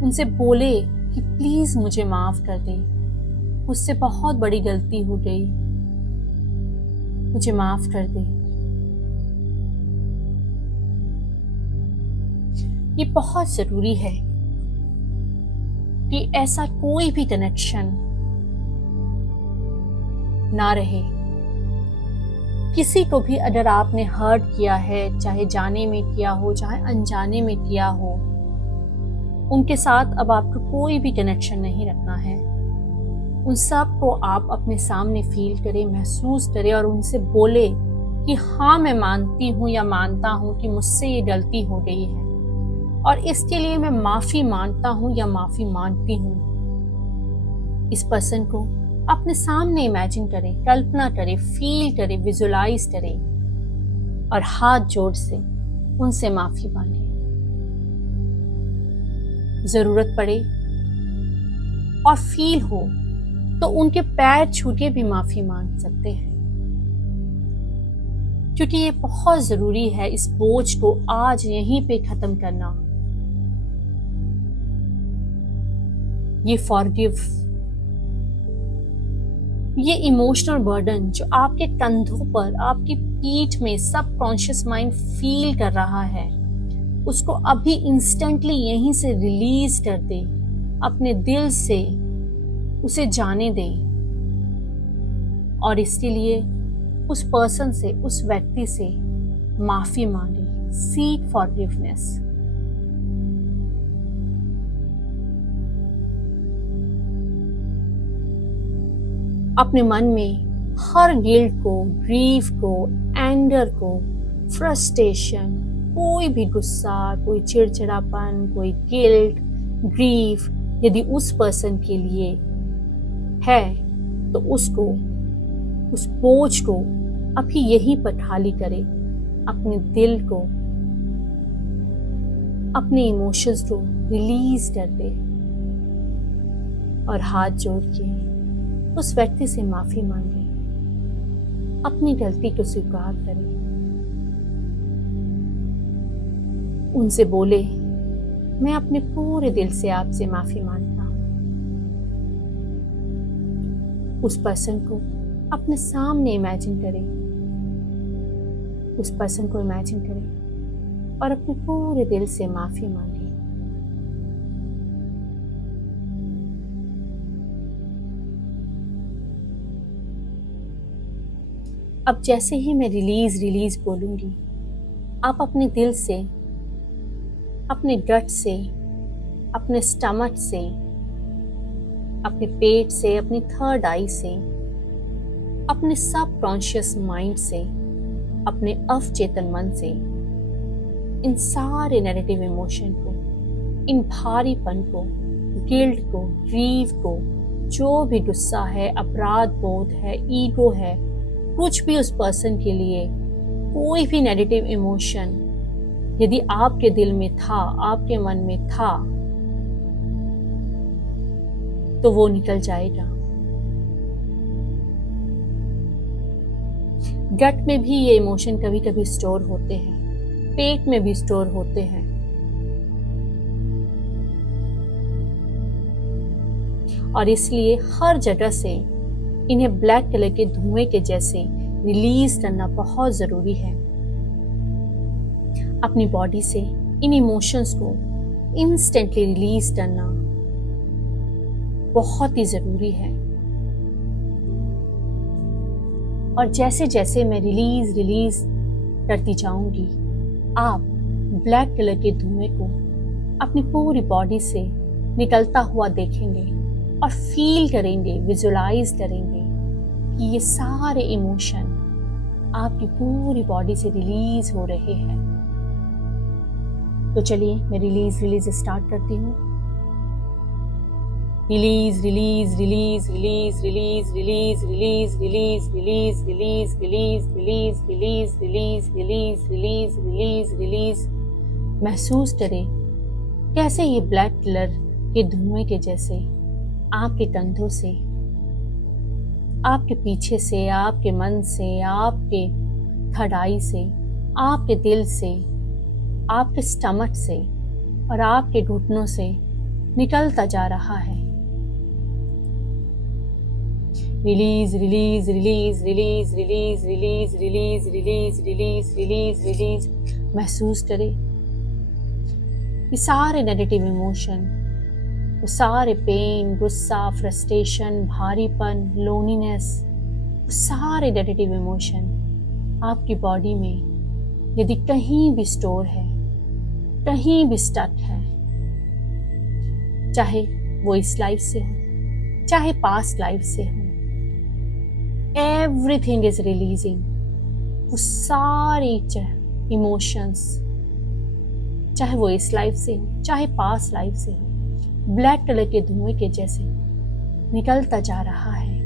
उनसे बोले कि प्लीज मुझे माफ कर दे, मुझसे बहुत बड़ी गलती हो गई, मुझे माफ कर दे। ये बहुत जरूरी है कि ऐसा कोई भी कनेक्शन ना रहे। किसी को भी अगर आपने हर्ट किया है, चाहे जाने में किया हो, चाहे अनजाने में किया हो, उनके साथ अब आपको कोई भी कनेक्शन नहीं रखना है। उन सब को आप अपने सामने फील करें, महसूस करें और उनसे बोले कि हाँ मैं मानती हूँ या मानता हूँ कि मुझसे ये गलती हो गई है और इसके लिए मैं माफी मांगता हूँ या माफी मांगती हूँ। इस पर्सन को अपने सामने इमेजिन करें, कल्पना करें, फील करें, विजुलाइज करें और हाथ जोड़ से उनसे माफी मांगे। जरूरत पड़े और फील हो तो उनके पैर छू के भी माफी मांग सकते हैं, क्योंकि ये बहुत जरूरी है इस बोझ को आज यहीं पे खत्म करना। ये फॉरगिव, ये इमोशनल बर्डन जो आपके कंधों पर, आपकी पीठ में सबकॉन्शियस माइंड फील कर रहा है, उसको अभी इंस्टेंटली यहीं से रिलीज कर दे, अपने दिल से उसे जाने दे और इसके लिए उस पर्सन से, उस व्यक्ति से माफी मांगे। Seek forgiveness. अपने मन में हर गिल्ट को, ग्रीफ को, एंगर को, फ्रस्ट्रेशन, कोई भी गुस्सा, कोई चिड़चिड़ापन, कोई गिल्ट, ग्रीफ यदि उस पर्सन के लिए है तो उसको, उस बोझ को अभी यहीं पर खाली करे। अपने दिल को, अपने इमोशंस को रिलीज कर दे और हाथ जोड़ के उस व्यक्ति से माफी मांगे, अपनी गलती को स्वीकार करे, उनसे बोले मैं अपने पूरे दिल से आपसे माफी मांगता हूं। उस पर्सन को अपने सामने इमेजिन करें, उस पर्सन को इमेजिन करें और अपने पूरे दिल से माफी मांगे। अब जैसे ही मैं रिलीज रिलीज बोलूंगी, आप अपने दिल से, अपने गट से, अपने स्टमक से, अपने पेट से, अपनी थर्ड आई से, अपने सब कॉन्शियस माइंड से, अपने अवचेतन मन से इन सारे नेगेटिव इमोशन को, इन भारीपन को, गिल्ट को, ग्रीव को, जो भी गुस्सा है, अपराध बोध है, ईगो है, कुछ भी उस पर्सन के लिए कोई भी नेगेटिव इमोशन यदि आपके दिल में था, आपके मन में था, तो वो निकल जाएगा। गट में भी ये इमोशन कभी कभी स्टोर होते हैं, पेट में भी स्टोर होते हैं। और इसलिए हर जगह से इन्हें ब्लैक कलर के धुएं के जैसे रिलीज करना बहुत जरूरी है। अपनी बॉडी से इन इमोशंस को इंस्टेंटली रिलीज करना बहुत ही जरूरी है। और जैसे जैसे मैं रिलीज रिलीज करती जाऊंगी, आप ब्लैक कलर के धुएं को अपनी पूरी बॉडी से निकलता हुआ देखेंगे और फील करेंगे, विजुअलाइज करेंगे कि ये सारे इमोशन आपकी पूरी बॉडी से रिलीज हो रहे हैं। तो चलिए मैं रिलीज रिलीज स्टार्ट करती हूँ। Release release release release release release release release release release release release release release release release release release. महसूस करें कैसे ये ब्लैक कलर के धुएं के जैसे आपके कंधों से, आपके पीछे से, आपके मन से, आपके थर्ड आई से, आपके दिल से, आपके स्टमक से और आपके घुटनों से निकलता जा रहा है। Release release release release release release release release release release release. महसूस करें ये सारे नेगेटिव इमोशन, वो सारे पेन, गुस्सा, फ्रस्ट्रेशन, भारीपन, लोनलीनेस, वो सारे नेगेटिव इमोशन आपकी बॉडी में यदि कहीं भी स्टोर है, कहीं भी स्टक है, चाहे वो इस लाइफ से हो, चाहे पास्ट लाइफ से हो, एवरीथिंग इज रिलीजिंग। वो सारी इमोशंस, चाहे वो इस लाइफ से हो, चाहे पास्ट लाइफ से हो, ब्लैक कलर के धुएं के जैसे निकलता जा रहा है।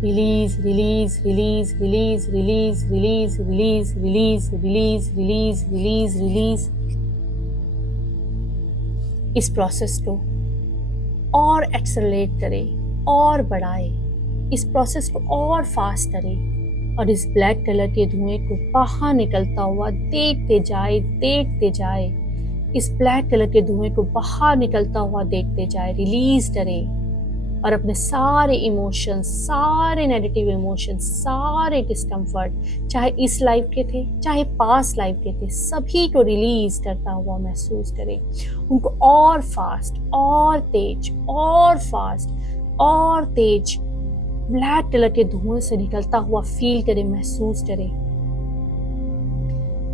Release release release release release release release release release release release release. इस प्रोसेस को और एक्सेलरेट करें और बढ़ाएं, इस प्रोसेस को और फास्ट करें और इस ब्लैक कलर के धुएं को बाहर निकलता हुआ देखते जाए, देखते जाए। इस ब्लैक कलर के धुएं को बाहर निकलता हुआ देखते जाए, रिलीज करें और अपने सारे इमोशंस, सारे नेगेटिव इमोशंस, सारे डिस्कम्फर्ट, चाहे इस लाइफ के थे, चाहे पास्ट लाइफ के थे, सभी को रिलीज करता हुआ महसूस करें। उनको और फास्ट, और तेज, और फास्ट, और तेज ब्लैक कलर के धुएं से निकलता हुआ फील करें, महसूस करें,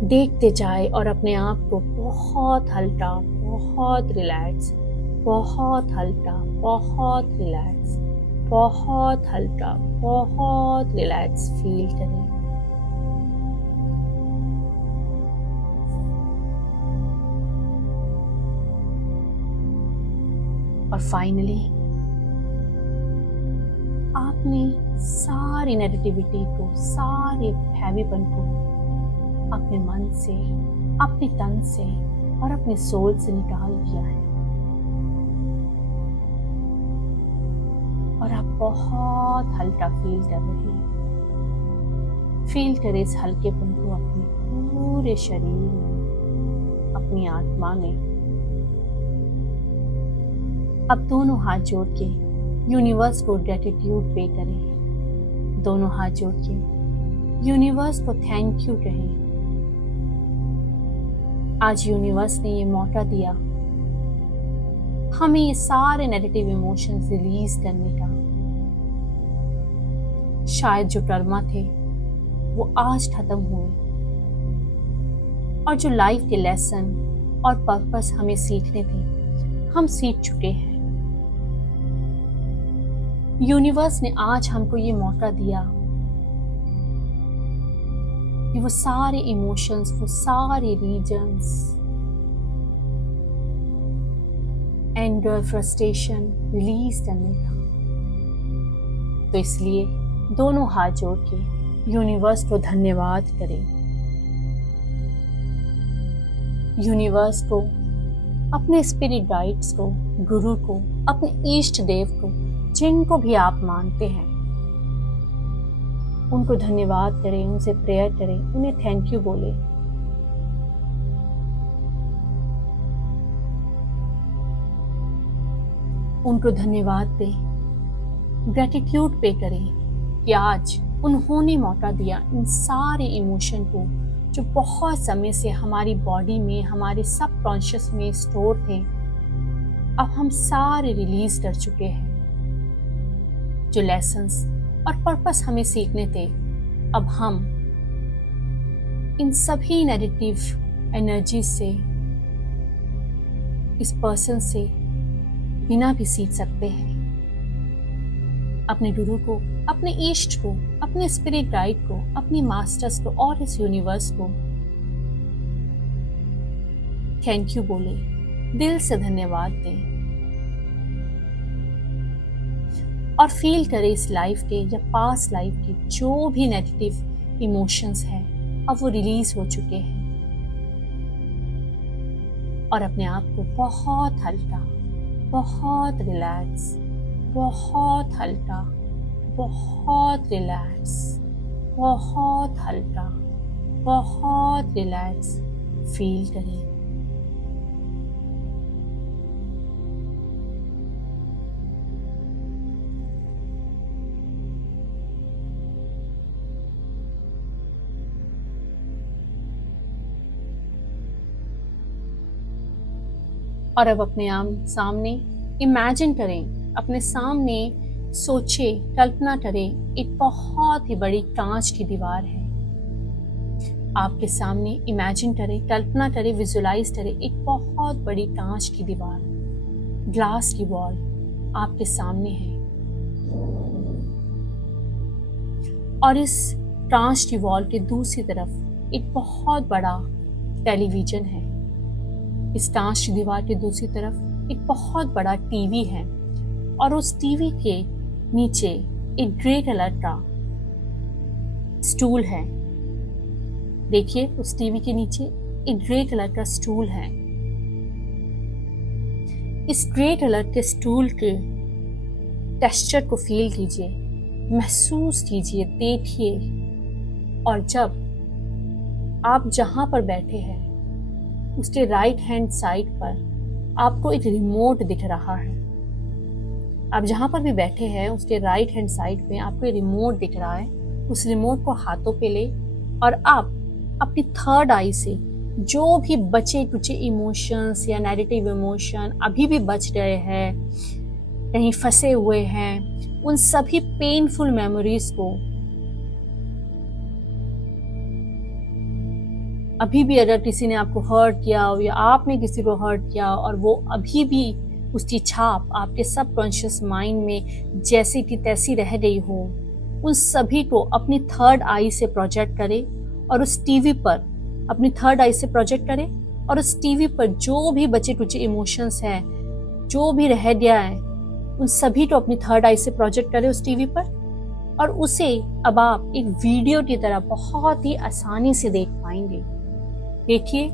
देखते जाए और अपने आप को बहुत हल्का, बहुत रिलैक्स, बहुत हल्का, बहुत रिलैक्स, बहुत हल्का, बहुत रिलैक्स फील करें। और फाइनली आपने सारी नेगेटिविटी को, सारे हैवीपन को अपने मन से, अपने तन से और अपने सोल से निकाल दिया है। और आप बहुत हल्का फील कर रहे हैं। फील करें इस हल्केपन को अपने पूरे शरीर में, अपनी आत्मा में। अब दोनों हाथ जोड़ के यूनिवर्स को ग्रेटिट्यूड पे करें। दोनों हाथ जोड़ के यूनिवर्स को थैंक यू कहें। आज यूनिवर्स ने ये मौका दिया हमें ये सारे नेगेटिव इमोशंस रिलीज करने का। शायद जो कर्मा थे वो आज खत्म हुए और जो लाइफ के लेसन और पर्पस हमें सीखने थे हम सीख चुके हैं। यूनिवर्स ने आज हमको ये मौका दिया कि वो सारे इमोशंस, वो सारे रीजन्स, एंगर, फ्रस्ट्रेशन रिलीज करने का। तो इसलिए दोनों हाथ जोड़ के यूनिवर्स को धन्यवाद करें। यूनिवर्स को, अपने स्पिरिट गाइड्स को, गुरु को, अपने इष्ट देव को, जिनको भी आप मानते हैं, उनको धन्यवाद करें, उनसे प्रेयर करें, उन्हें थैंक यू बोले। उनको धन्यवाद दें, ग्रेटिट्यूड पे करें कि आज उन्होंने मौका दिया इन सारे इमोशन को जो बहुत समय से हमारी बॉडी में, हमारे सबकॉन्शियस में स्टोर थे, अब हम सारे रिलीज कर चुके हैं। जो लेसन्स और पर्पस हमें सीखने थे, अब हम इन सभी नेगेटिव एनर्जी से, इस पर्सन से बिना भी सीख सकते हैं। अपने गुरु को, अपने इष्ट को, अपने स्पिरिट गाइड को, अपने मास्टर्स को और इस यूनिवर्स को थैंक यू बोले, दिल से धन्यवाद दें और फील करें इस लाइफ के या पास्ट लाइफ के जो भी नेगेटिव इमोशंस हैं अब वो रिलीज हो चुके हैं। और अपने आप को बहुत हल्का, बहुत रिलैक्स, बहुत हल्का, बहुत रिलैक्स, बहुत हल्का, बहुत रिलैक्स फील करें। और अब अपने सामने इमेजिन करें, अपने सामने सोचे, कल्पना करें, एक बहुत ही बड़ी कांच की दीवार है। आपके सामने इमेजिन करें, कल्पना करें, विजुलाइज करें एक बहुत बड़ी कांच की दीवार, ग्लास की वॉल आपके सामने है। और इस कांच की वॉल के दूसरी तरफ एक बहुत बड़ा टेलीविजन है। इस कांच की दीवार के दूसरी तरफ एक बहुत बड़ा टीवी है और उस टीवी के नीचे एक ग्रे कलर का स्टूल है। देखिए, उस टीवी के नीचे एक ग्रे कलर का स्टूल है। इस ग्रे कलर के स्टूल के टेक्सचर को फील कीजिए, महसूस कीजिए, देखिए। और जब आप जहां पर बैठे हैं उसके राइट हैंड साइड पर आपको एक रिमोट दिख रहा है। आप जहां पर भी बैठे हैं उसके राइट हैंड साइड पे आपको रिमोट दिख रहा है। उस रिमोट को हाथों पे ले और आप अपनी थर्ड आई से जो भी बचे कुछ इमोशंस या नेगेटिव इमोशन अभी भी बच गए हैं, कहीं फंसे हुए हैं, उन सभी पेनफुल मेमोरीज को अभी भी, अगर किसी ने आपको हर्ट किया हो या आपने किसी को हर्ट किया और वो अभी भी उसकी छाप आपके सबकॉन्शियस माइंड में जैसी की तैसी रह गई हो, उन सभी को अपनी थर्ड आई से प्रोजेक्ट करें और उस टीवी पर अपनी थर्ड आई से प्रोजेक्ट करें और उस टीवी पर जो भी बचे कुछ इमोशंस हैं जो भी रह गया है उन सभी को अपनी थर्ड आई से प्रोजेक्ट करें उस टीवी पर, और उसे अब आप एक वीडियो की तरह बहुत ही आसानी से देख पाएंगे। देखिए,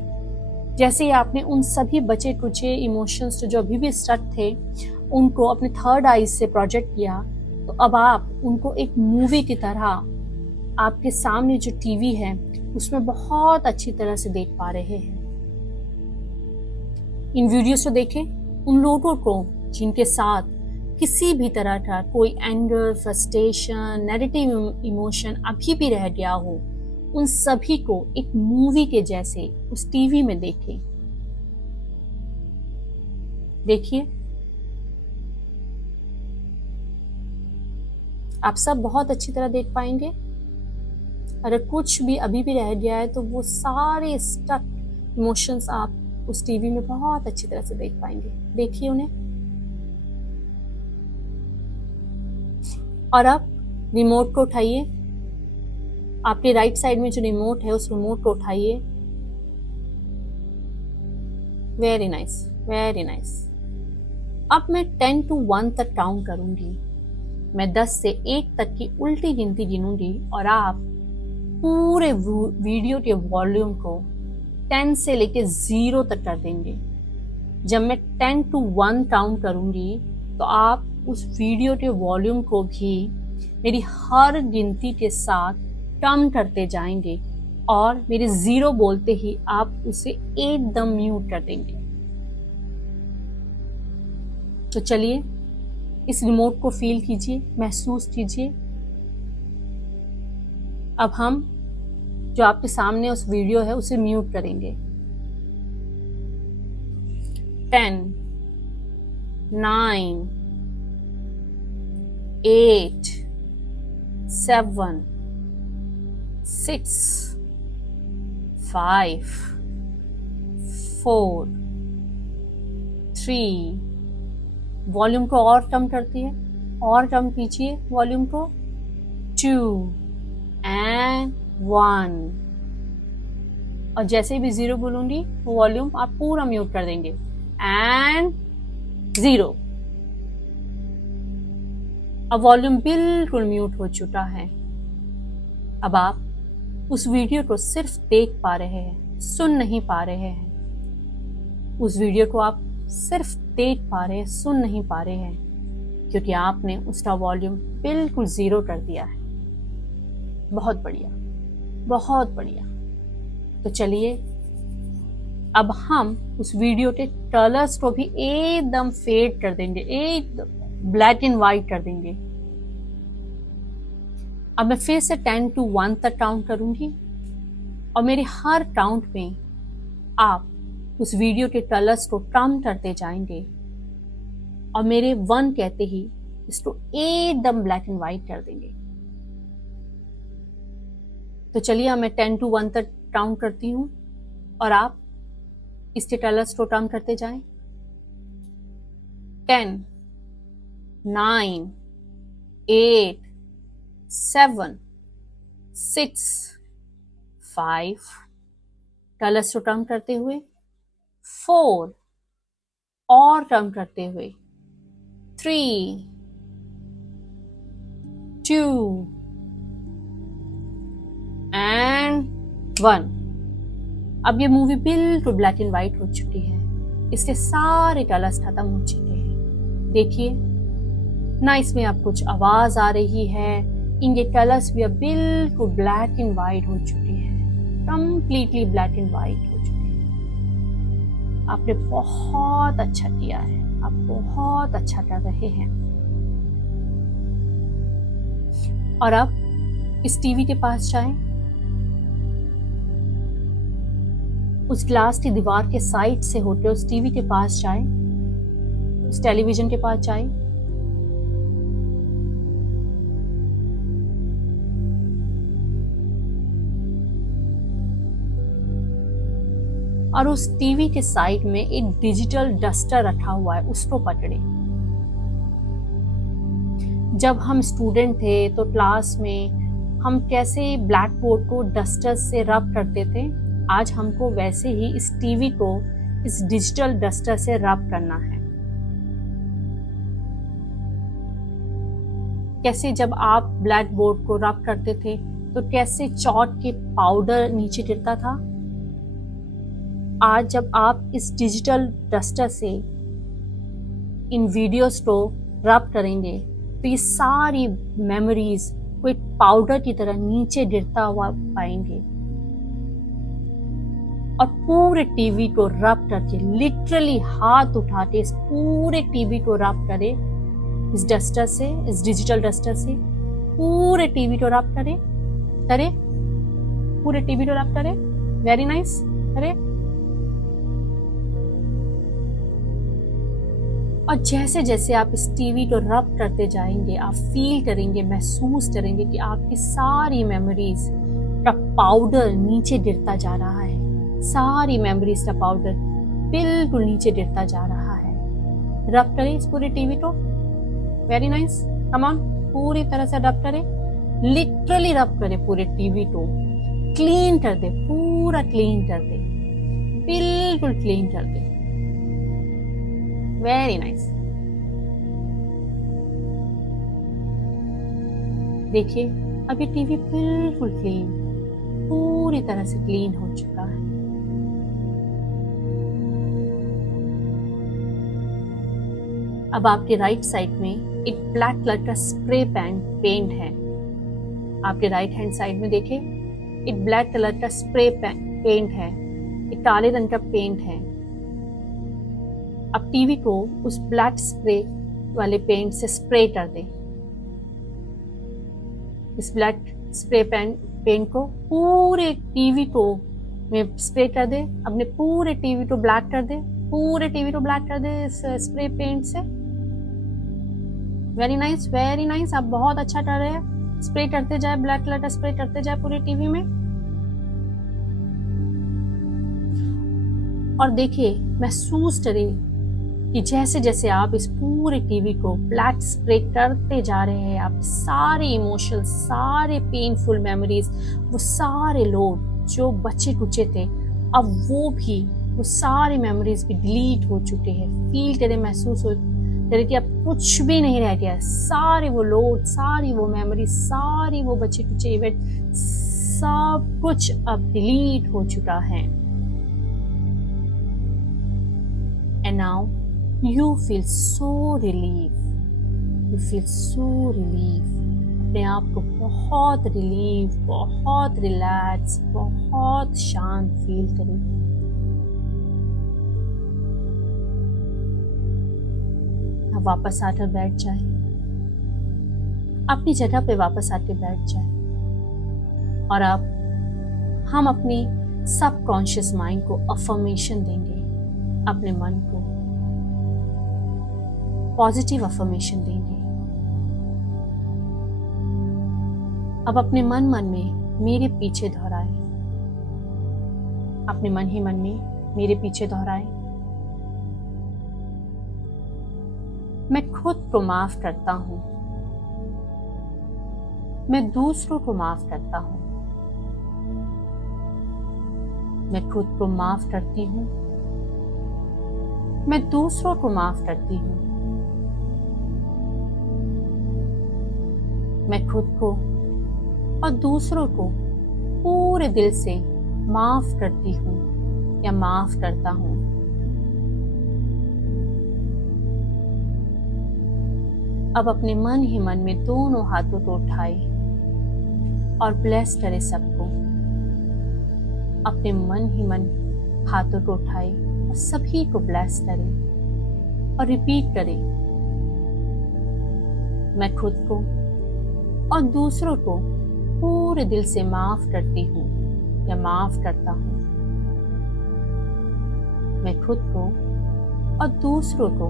जैसे ही आपने उन सभी बचे कुचे इमोशंस जो अभी भी स्टक थे उनको अपने थर्ड आई से प्रोजेक्ट किया, तो अब आप उनको एक मूवी की तरह आपके सामने जो टीवी है उसमें बहुत अच्छी तरह से देख पा रहे हैं। इन वीडियोस को देखें, उन लोगों को जिनके साथ किसी भी तरह का कोई एंगर, फ्रस्ट्रेशन, नेगेटिव इमोशन अभी भी रह गया हो, उन सभी को एक मूवी के जैसे उस टीवी में देखें। देखिए, आप सब बहुत अच्छी तरह देख पाएंगे। अगर कुछ भी अभी भी रह गया है तो वो सारे स्टक इमोशंस आप उस टीवी में बहुत अच्छी तरह से देख पाएंगे। देखिए उन्हें। और अब रिमोट को उठाइए, आपके राइट साइड में जो रिमोट है उस रिमोट को उठाइए। Very nice, very nice. अब मैं 10 to 1 तक काउंट करूंगी। मैं 10 से 1 तक की उल्टी गिनती गिनूंगी और आप पूरे वीडियो के वॉल्यूम को 10 से लेके 0 तक कर देंगे। जब मैं 10 to 1 काउंट करूंगी तो आप उस वीडियो के वॉल्यूम को भी मेरी हर गिनती के साथ कम करते जाएंगे और मेरे 0 बोलते ही आप उसे एकदम म्यूट कर देंगे। तो चलिए, इस रिमोट को फील कीजिए, महसूस कीजिए। अब हम जो आपके सामने उस वीडियो है उसे म्यूट करेंगे। 10, 9, 8, 7, 6, 5, 4, 3, वॉल्यूम को और कम करती है, और कम कीजिए वॉल्यूम को, 2 and 1। और जैसे भी 0 बोलूंगी वो वॉल्यूम आप पूरा म्यूट कर देंगे। एंड 0। अब वॉल्यूम बिल्कुल म्यूट हो चुका है। अब आप उस वीडियो को सिर्फ देख पा रहे हैं, सुन नहीं पा रहे हैं। उस वीडियो को आप सिर्फ देख पा रहे हैं, सुन नहीं पा रहे हैं, क्योंकि आपने उसका वॉल्यूम बिल्कुल 0 कर दिया है। बहुत बढ़िया, बहुत बढ़िया। तो चलिए, अब हम उस वीडियो के कलर्स को भी एकदम फेड कर देंगे, एकदम ब्लैक एंड व्हाइट कर देंगे। अब मैं फिर से 10 to 1 तक काउंट करूंगी और मेरे हर काउंट में आप उस वीडियो के कलर्स को कम करते जाएंगे और मेरे 1 कहते ही इसको एकदम ब्लैक एंड व्हाइट कर देंगे। तो चलिए, अब मैं 10 to 1 तक काउंट करती हूँ और आप इसके कलर्स को कम करते जाएं। 10, 9, 8, 7, 6, 5, कलर्स को कम करते हुए 4, और कम करते हुए 3, 2 and 1। अब ये मूवी बिल्कुल ब्लैक एंड व्हाइट हो चुकी है, इसके सारे कलर्स खत्म हो चुके हैं। देखिए ना, इसमें अब कुछ आवाज आ रही है, इनके कलर्स भी अब बिल्कुल ब्लैक एंड व्हाइट हो चुके हैं, कंप्लीटली ब्लैक एंड व्हाइट हो चुके हैं। आपने बहुत अच्छा किया है, आप बहुत अच्छा कर रहे हैं। और अब इस टीवी के पास जाएं, उस ग्लास की दीवार के साइड से होते उस टीवी के पास जाएं, उस टेलीविजन के पास जाएं। और उस टीवी के साइड में एक डिजिटल डस्टर रखा हुआ है, उसको पकड़े। जब हम स्टूडेंट थे तो क्लास में हम कैसे ब्लैक बोर्ड को डस्टर से रब करते थे, आज हमको वैसे ही इस टीवी को इस डिजिटल डस्टर से रब करना है। कैसे जब आप ब्लैक बोर्ड को रब करते थे तो कैसे चॉक के पाउडर नीचे गिरता था। आज जब आप इस डिजिटल डस्टर से इन वीडियोस को रब करेंगे तो ये सारी मेमोरीज को एक पाउडर की तरह नीचे गिरता हुआ पाएंगे। और पूरे टीवी को रब करके, लिटरली हाथ उठा के इस पूरे टीवी को रब करे, इस डस्टर से, इस डिजिटल डस्टर से पूरे टीवी को रब करे, पूरे टीवी को रब करे। वेरी नाइस, करे। और जैसे जैसे आप इस टीवी को रब करते जाएंगे, आप फील करेंगे, महसूस करेंगे कि आपकी सारी मेमोरीज का पाउडर नीचे गिरता जा रहा है। सारी मेमोरीज का पाउडर बिल्कुल नीचे गिरता जा रहा है। रब करें इस पूरे टीवी को। वेरी नाइस, कम ऑन, पूरी तरह से रब करें, लिटरली रब करें पूरे टीवी को। क्लीन कर दे, पूरा क्लीन कर दे, बिल्कुल क्लीन कर दे। Very nice. देखिए अब ये टीवी बिल्कुल क्लीन, पूरी तरह से क्लीन हो चुका है। अब आपके राइट साइड में एक ब्लैक कलर का स्प्रे पेंट है। आपके राइट हैंड साइड में देखें, एक ब्लैक कलर का स्प्रे पेंट है, एक काले रंग का पेंट है। अब टीवी को उस ब्लैक स्प्रे वाले पेंट से स्प्रे कर दें। इस ब्लैक स्प्रे पेंट को पूरे टीवी को में स्प्रे कर दे। अपने पूरे टीवी को ब्लैक कर दे, पूरे टीवी को ब्लैक कर दे इस स्प्रे पेंट से। वेरी नाइस, वेरी नाइस, आप बहुत अच्छा कर रहे हैं। स्प्रे करते जाए, ब्लैक कलर का स्प्रे करते जाए पूरे टीवी में। और देखिए, महसूस करें कि जैसे जैसे आप इस पूरे टीवी को ब्लैक स्प्रे करते जा रहे हैं, आप सारे इमोशंस, सारे पेनफुल मेमोरीज, वो सारे लोग जो बचे कुचे थे, अब वो सारे मेमोरीज भी डिलीट हो चुके हैं। फील करें, महसूस हो करे कि अब कुछ भी नहीं रह गया। सारे वो लोग, सारी वो मेमोरी, सारी वो बचे कुचे इवेंट, सब कुछ अब डिलीट हो चुका है। And now you feel so relieved. You feel so relieved. अपने आप को बहुत रिलीव, बहुत रिलैक्स, बहुत शांत फील करें। अब वापस आकर बैठ जाए, अपनी जगह पे वापस आकर बैठ जाए। और अब हम अपनी सबकॉन्शियस माइंड को अफर्मेशन देंगे, अपने मन को पॉजिटिव अफर्मेशन देंगे। अब अपने मन में मेरे पीछे दोहराएं, अपने मन ही मन में मेरे पीछे दोहराएं। मैं खुद को माफ करता हूं, मैं दूसरों को माफ करता हूं, मैं खुद को माफ करती हूं, मैं दूसरों को माफ करती हूं, मैं खुद को और दूसरों को पूरे दिल से माफ करती हूं या माफ करता हूं। अब अपने मन ही मन में दोनों हाथों को उठाए और ब्लेस करे सबको। अपने मन ही मन हाथों को उठाए और सभी को ब्लेस करे और रिपीट करे, मैं खुद को और दूसरों को पूरे दिल से माफ करती हूँ या माफ करता हूँ। मैं खुद को और दूसरों को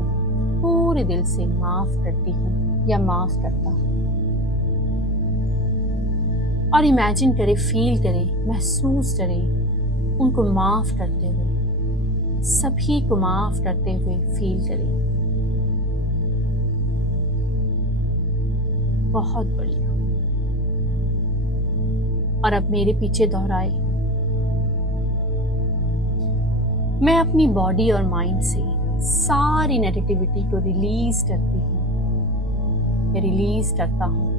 पूरे दिल से माफ करती हूँ या माफ करता हूँ। और इमेजिन करें, फील करें, महसूस करें उनको माफ करते हुए, सभी को माफ करते हुए फील करें। बहुत बढ़िया। और अब मेरे पीछे दोहराए, मैं अपनी बॉडी और माइंड से सारी नेगेटिविटी को रिलीज करती हूँ। या रिलीज करता हूँ।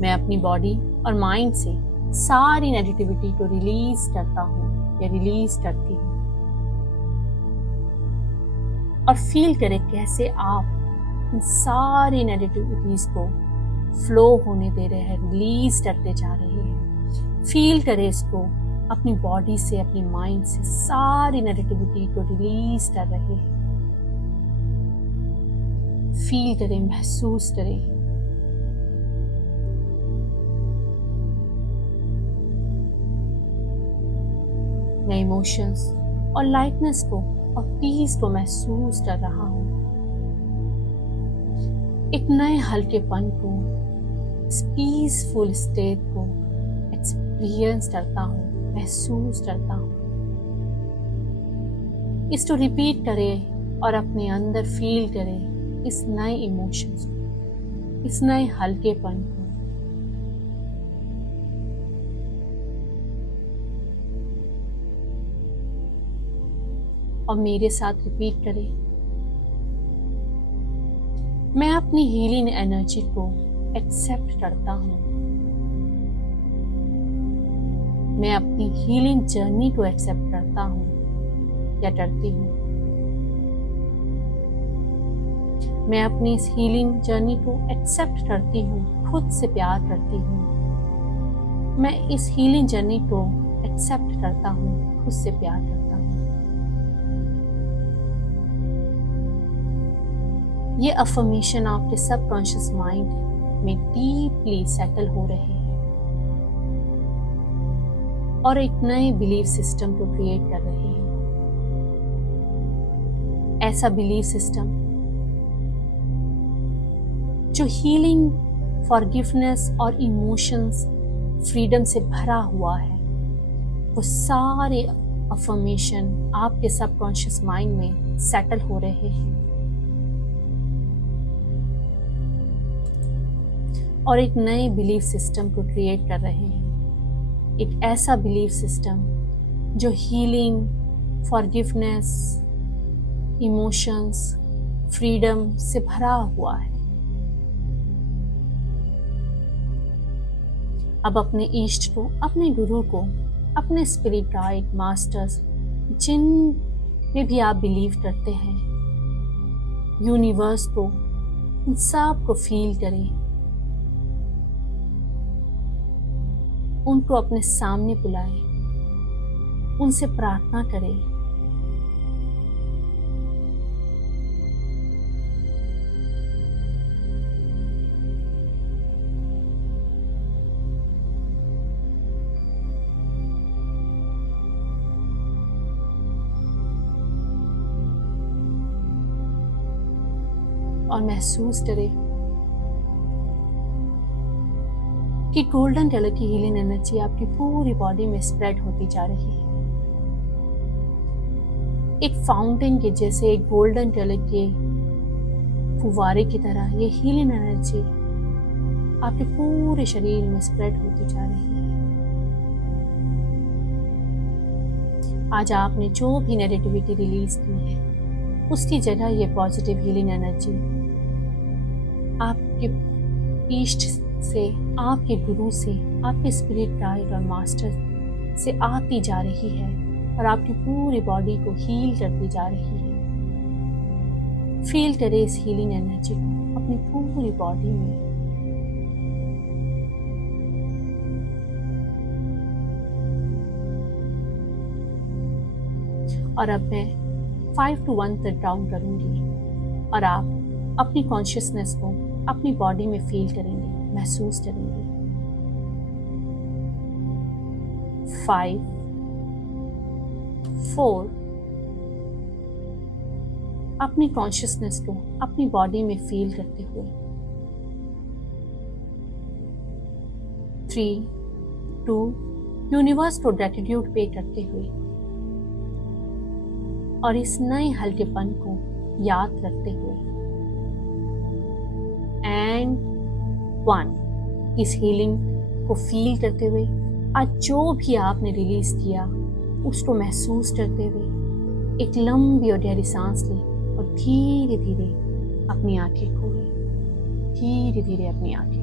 मैं अपनी बॉडी और माइंड से सारी नेगेटिविटी को रिलीज करता हूँ या रिलीज करती हूँ। और फील करें कैसे आप इन सारी नेगेटिविटीज को फ्लो होने दे रहे हैं, रिलीज करते जा रहे हैं। फील करें इसको अपनी बॉडी से, अपनी माइंड से सारी नेगेटिविटी को रिलीज कर रहे हैं। फील करें, महसूस करें। मैं इमोशंस और लाइटनेस को और पीस को महसूस कर रहा हूं। एक नए हल्केपन को, इस पीसफुल स्टेट को एक्सपीरियंस करता हूं, महसूस करता हूं। इसको रिपीट करें और अपने अंदर फील करें इस नए इमोशंस को, इस नए हल्केपन को। और मेरे साथ रिपीट करें, मैं अपनी हीलिंग एनर्जी को एक्सेप्ट करता हूं। मैं अपनी हीलिंग जर्नी को एक्सेप्ट करता हूं या करती हूं। मैं अपनी इस हीलिंग जर्नी को एक्सेप्ट करती हूँ, खुद से प्यार करती हूँ। मैं इस हीलिंग जर्नी को एक्सेप्ट करता हूँ, खुद से प्यार करता हूँ। ये अफर्मेशन आपके सबकॉन्शियस माइंड में डीपली सेटल हो रहे हैं और एक नए बिलीफ सिस्टम को क्रिएट कर रहे हैं। ऐसा बिलीफ सिस्टम जो हीलिंग, फॉरगिवनेस और इमोशंस, फ्रीडम से भरा हुआ है। वो सारे अफर्मेशन आपके सबकॉन्शियस माइंड में सेटल हो रहे हैं और एक नए बिलीफ सिस्टम को क्रिएट कर रहे हैं। एक ऐसा बिलीफ सिस्टम जो हीलिंग, फॉरगिवनेस, इमोशंस, फ्रीडम से भरा हुआ है। अब अपने इष्ट को, अपने गुरु को, अपने स्पिरिट गाइड, मास्टर्स, जिन में भी आप बिलीव करते हैं, यूनिवर्स को, इन सब को फील करें। उनको अपने सामने बुलाएं, उनसे प्रार्थना करें। और महसूस करें कि गोल्डन कलर की हीलिंग एनर्जी आपकी पूरी बॉडी में स्प्रेड होती जा रही है। एक फाउंटेन के जैसे, एक गोल्डन कलर के फुवारे की तरह ये हीलिंग एनर्जी आपके पूरे शरीर में स्प्रेड होती जा रही है। आज आपने जो भी नेगेटिविटी रिलीज की है, उसकी जगह ये पॉजिटिव हीलिंग एनर्जी आपके इष्ट से, आपके गुरु से, आपके स्पिरिट गाइड और मास्टर से आती जा रही है और आपकी पूरी बॉडी को हील करती जा रही है। फील करें इस हीलिंग एनर्जी को अपनी पूरी बॉडी में। और अब मैं 5 to 1 तक काउंट करूंगी और आप अपनी कॉन्शियसनेस को अपनी बॉडी में फील करेंगे, महसूस करेंगे। 5, 4, अपनी कॉन्शियसनेस को अपनी बॉडी में फील करते हुए। 3, 2, यूनिवर्स को ग्रैटिट्यूड पे करते हुए और इस नए हल्केपन को याद रखते हुए। एंड 1, इस हीलिंग को फील करते हुए आज जो भी आपने रिलीज किया उसको महसूस करते हुए एक लंबी और गहरी सांस लें और धीरे धीरे अपनी आंखें खोलें। धीरे धीरे अपनी आंखें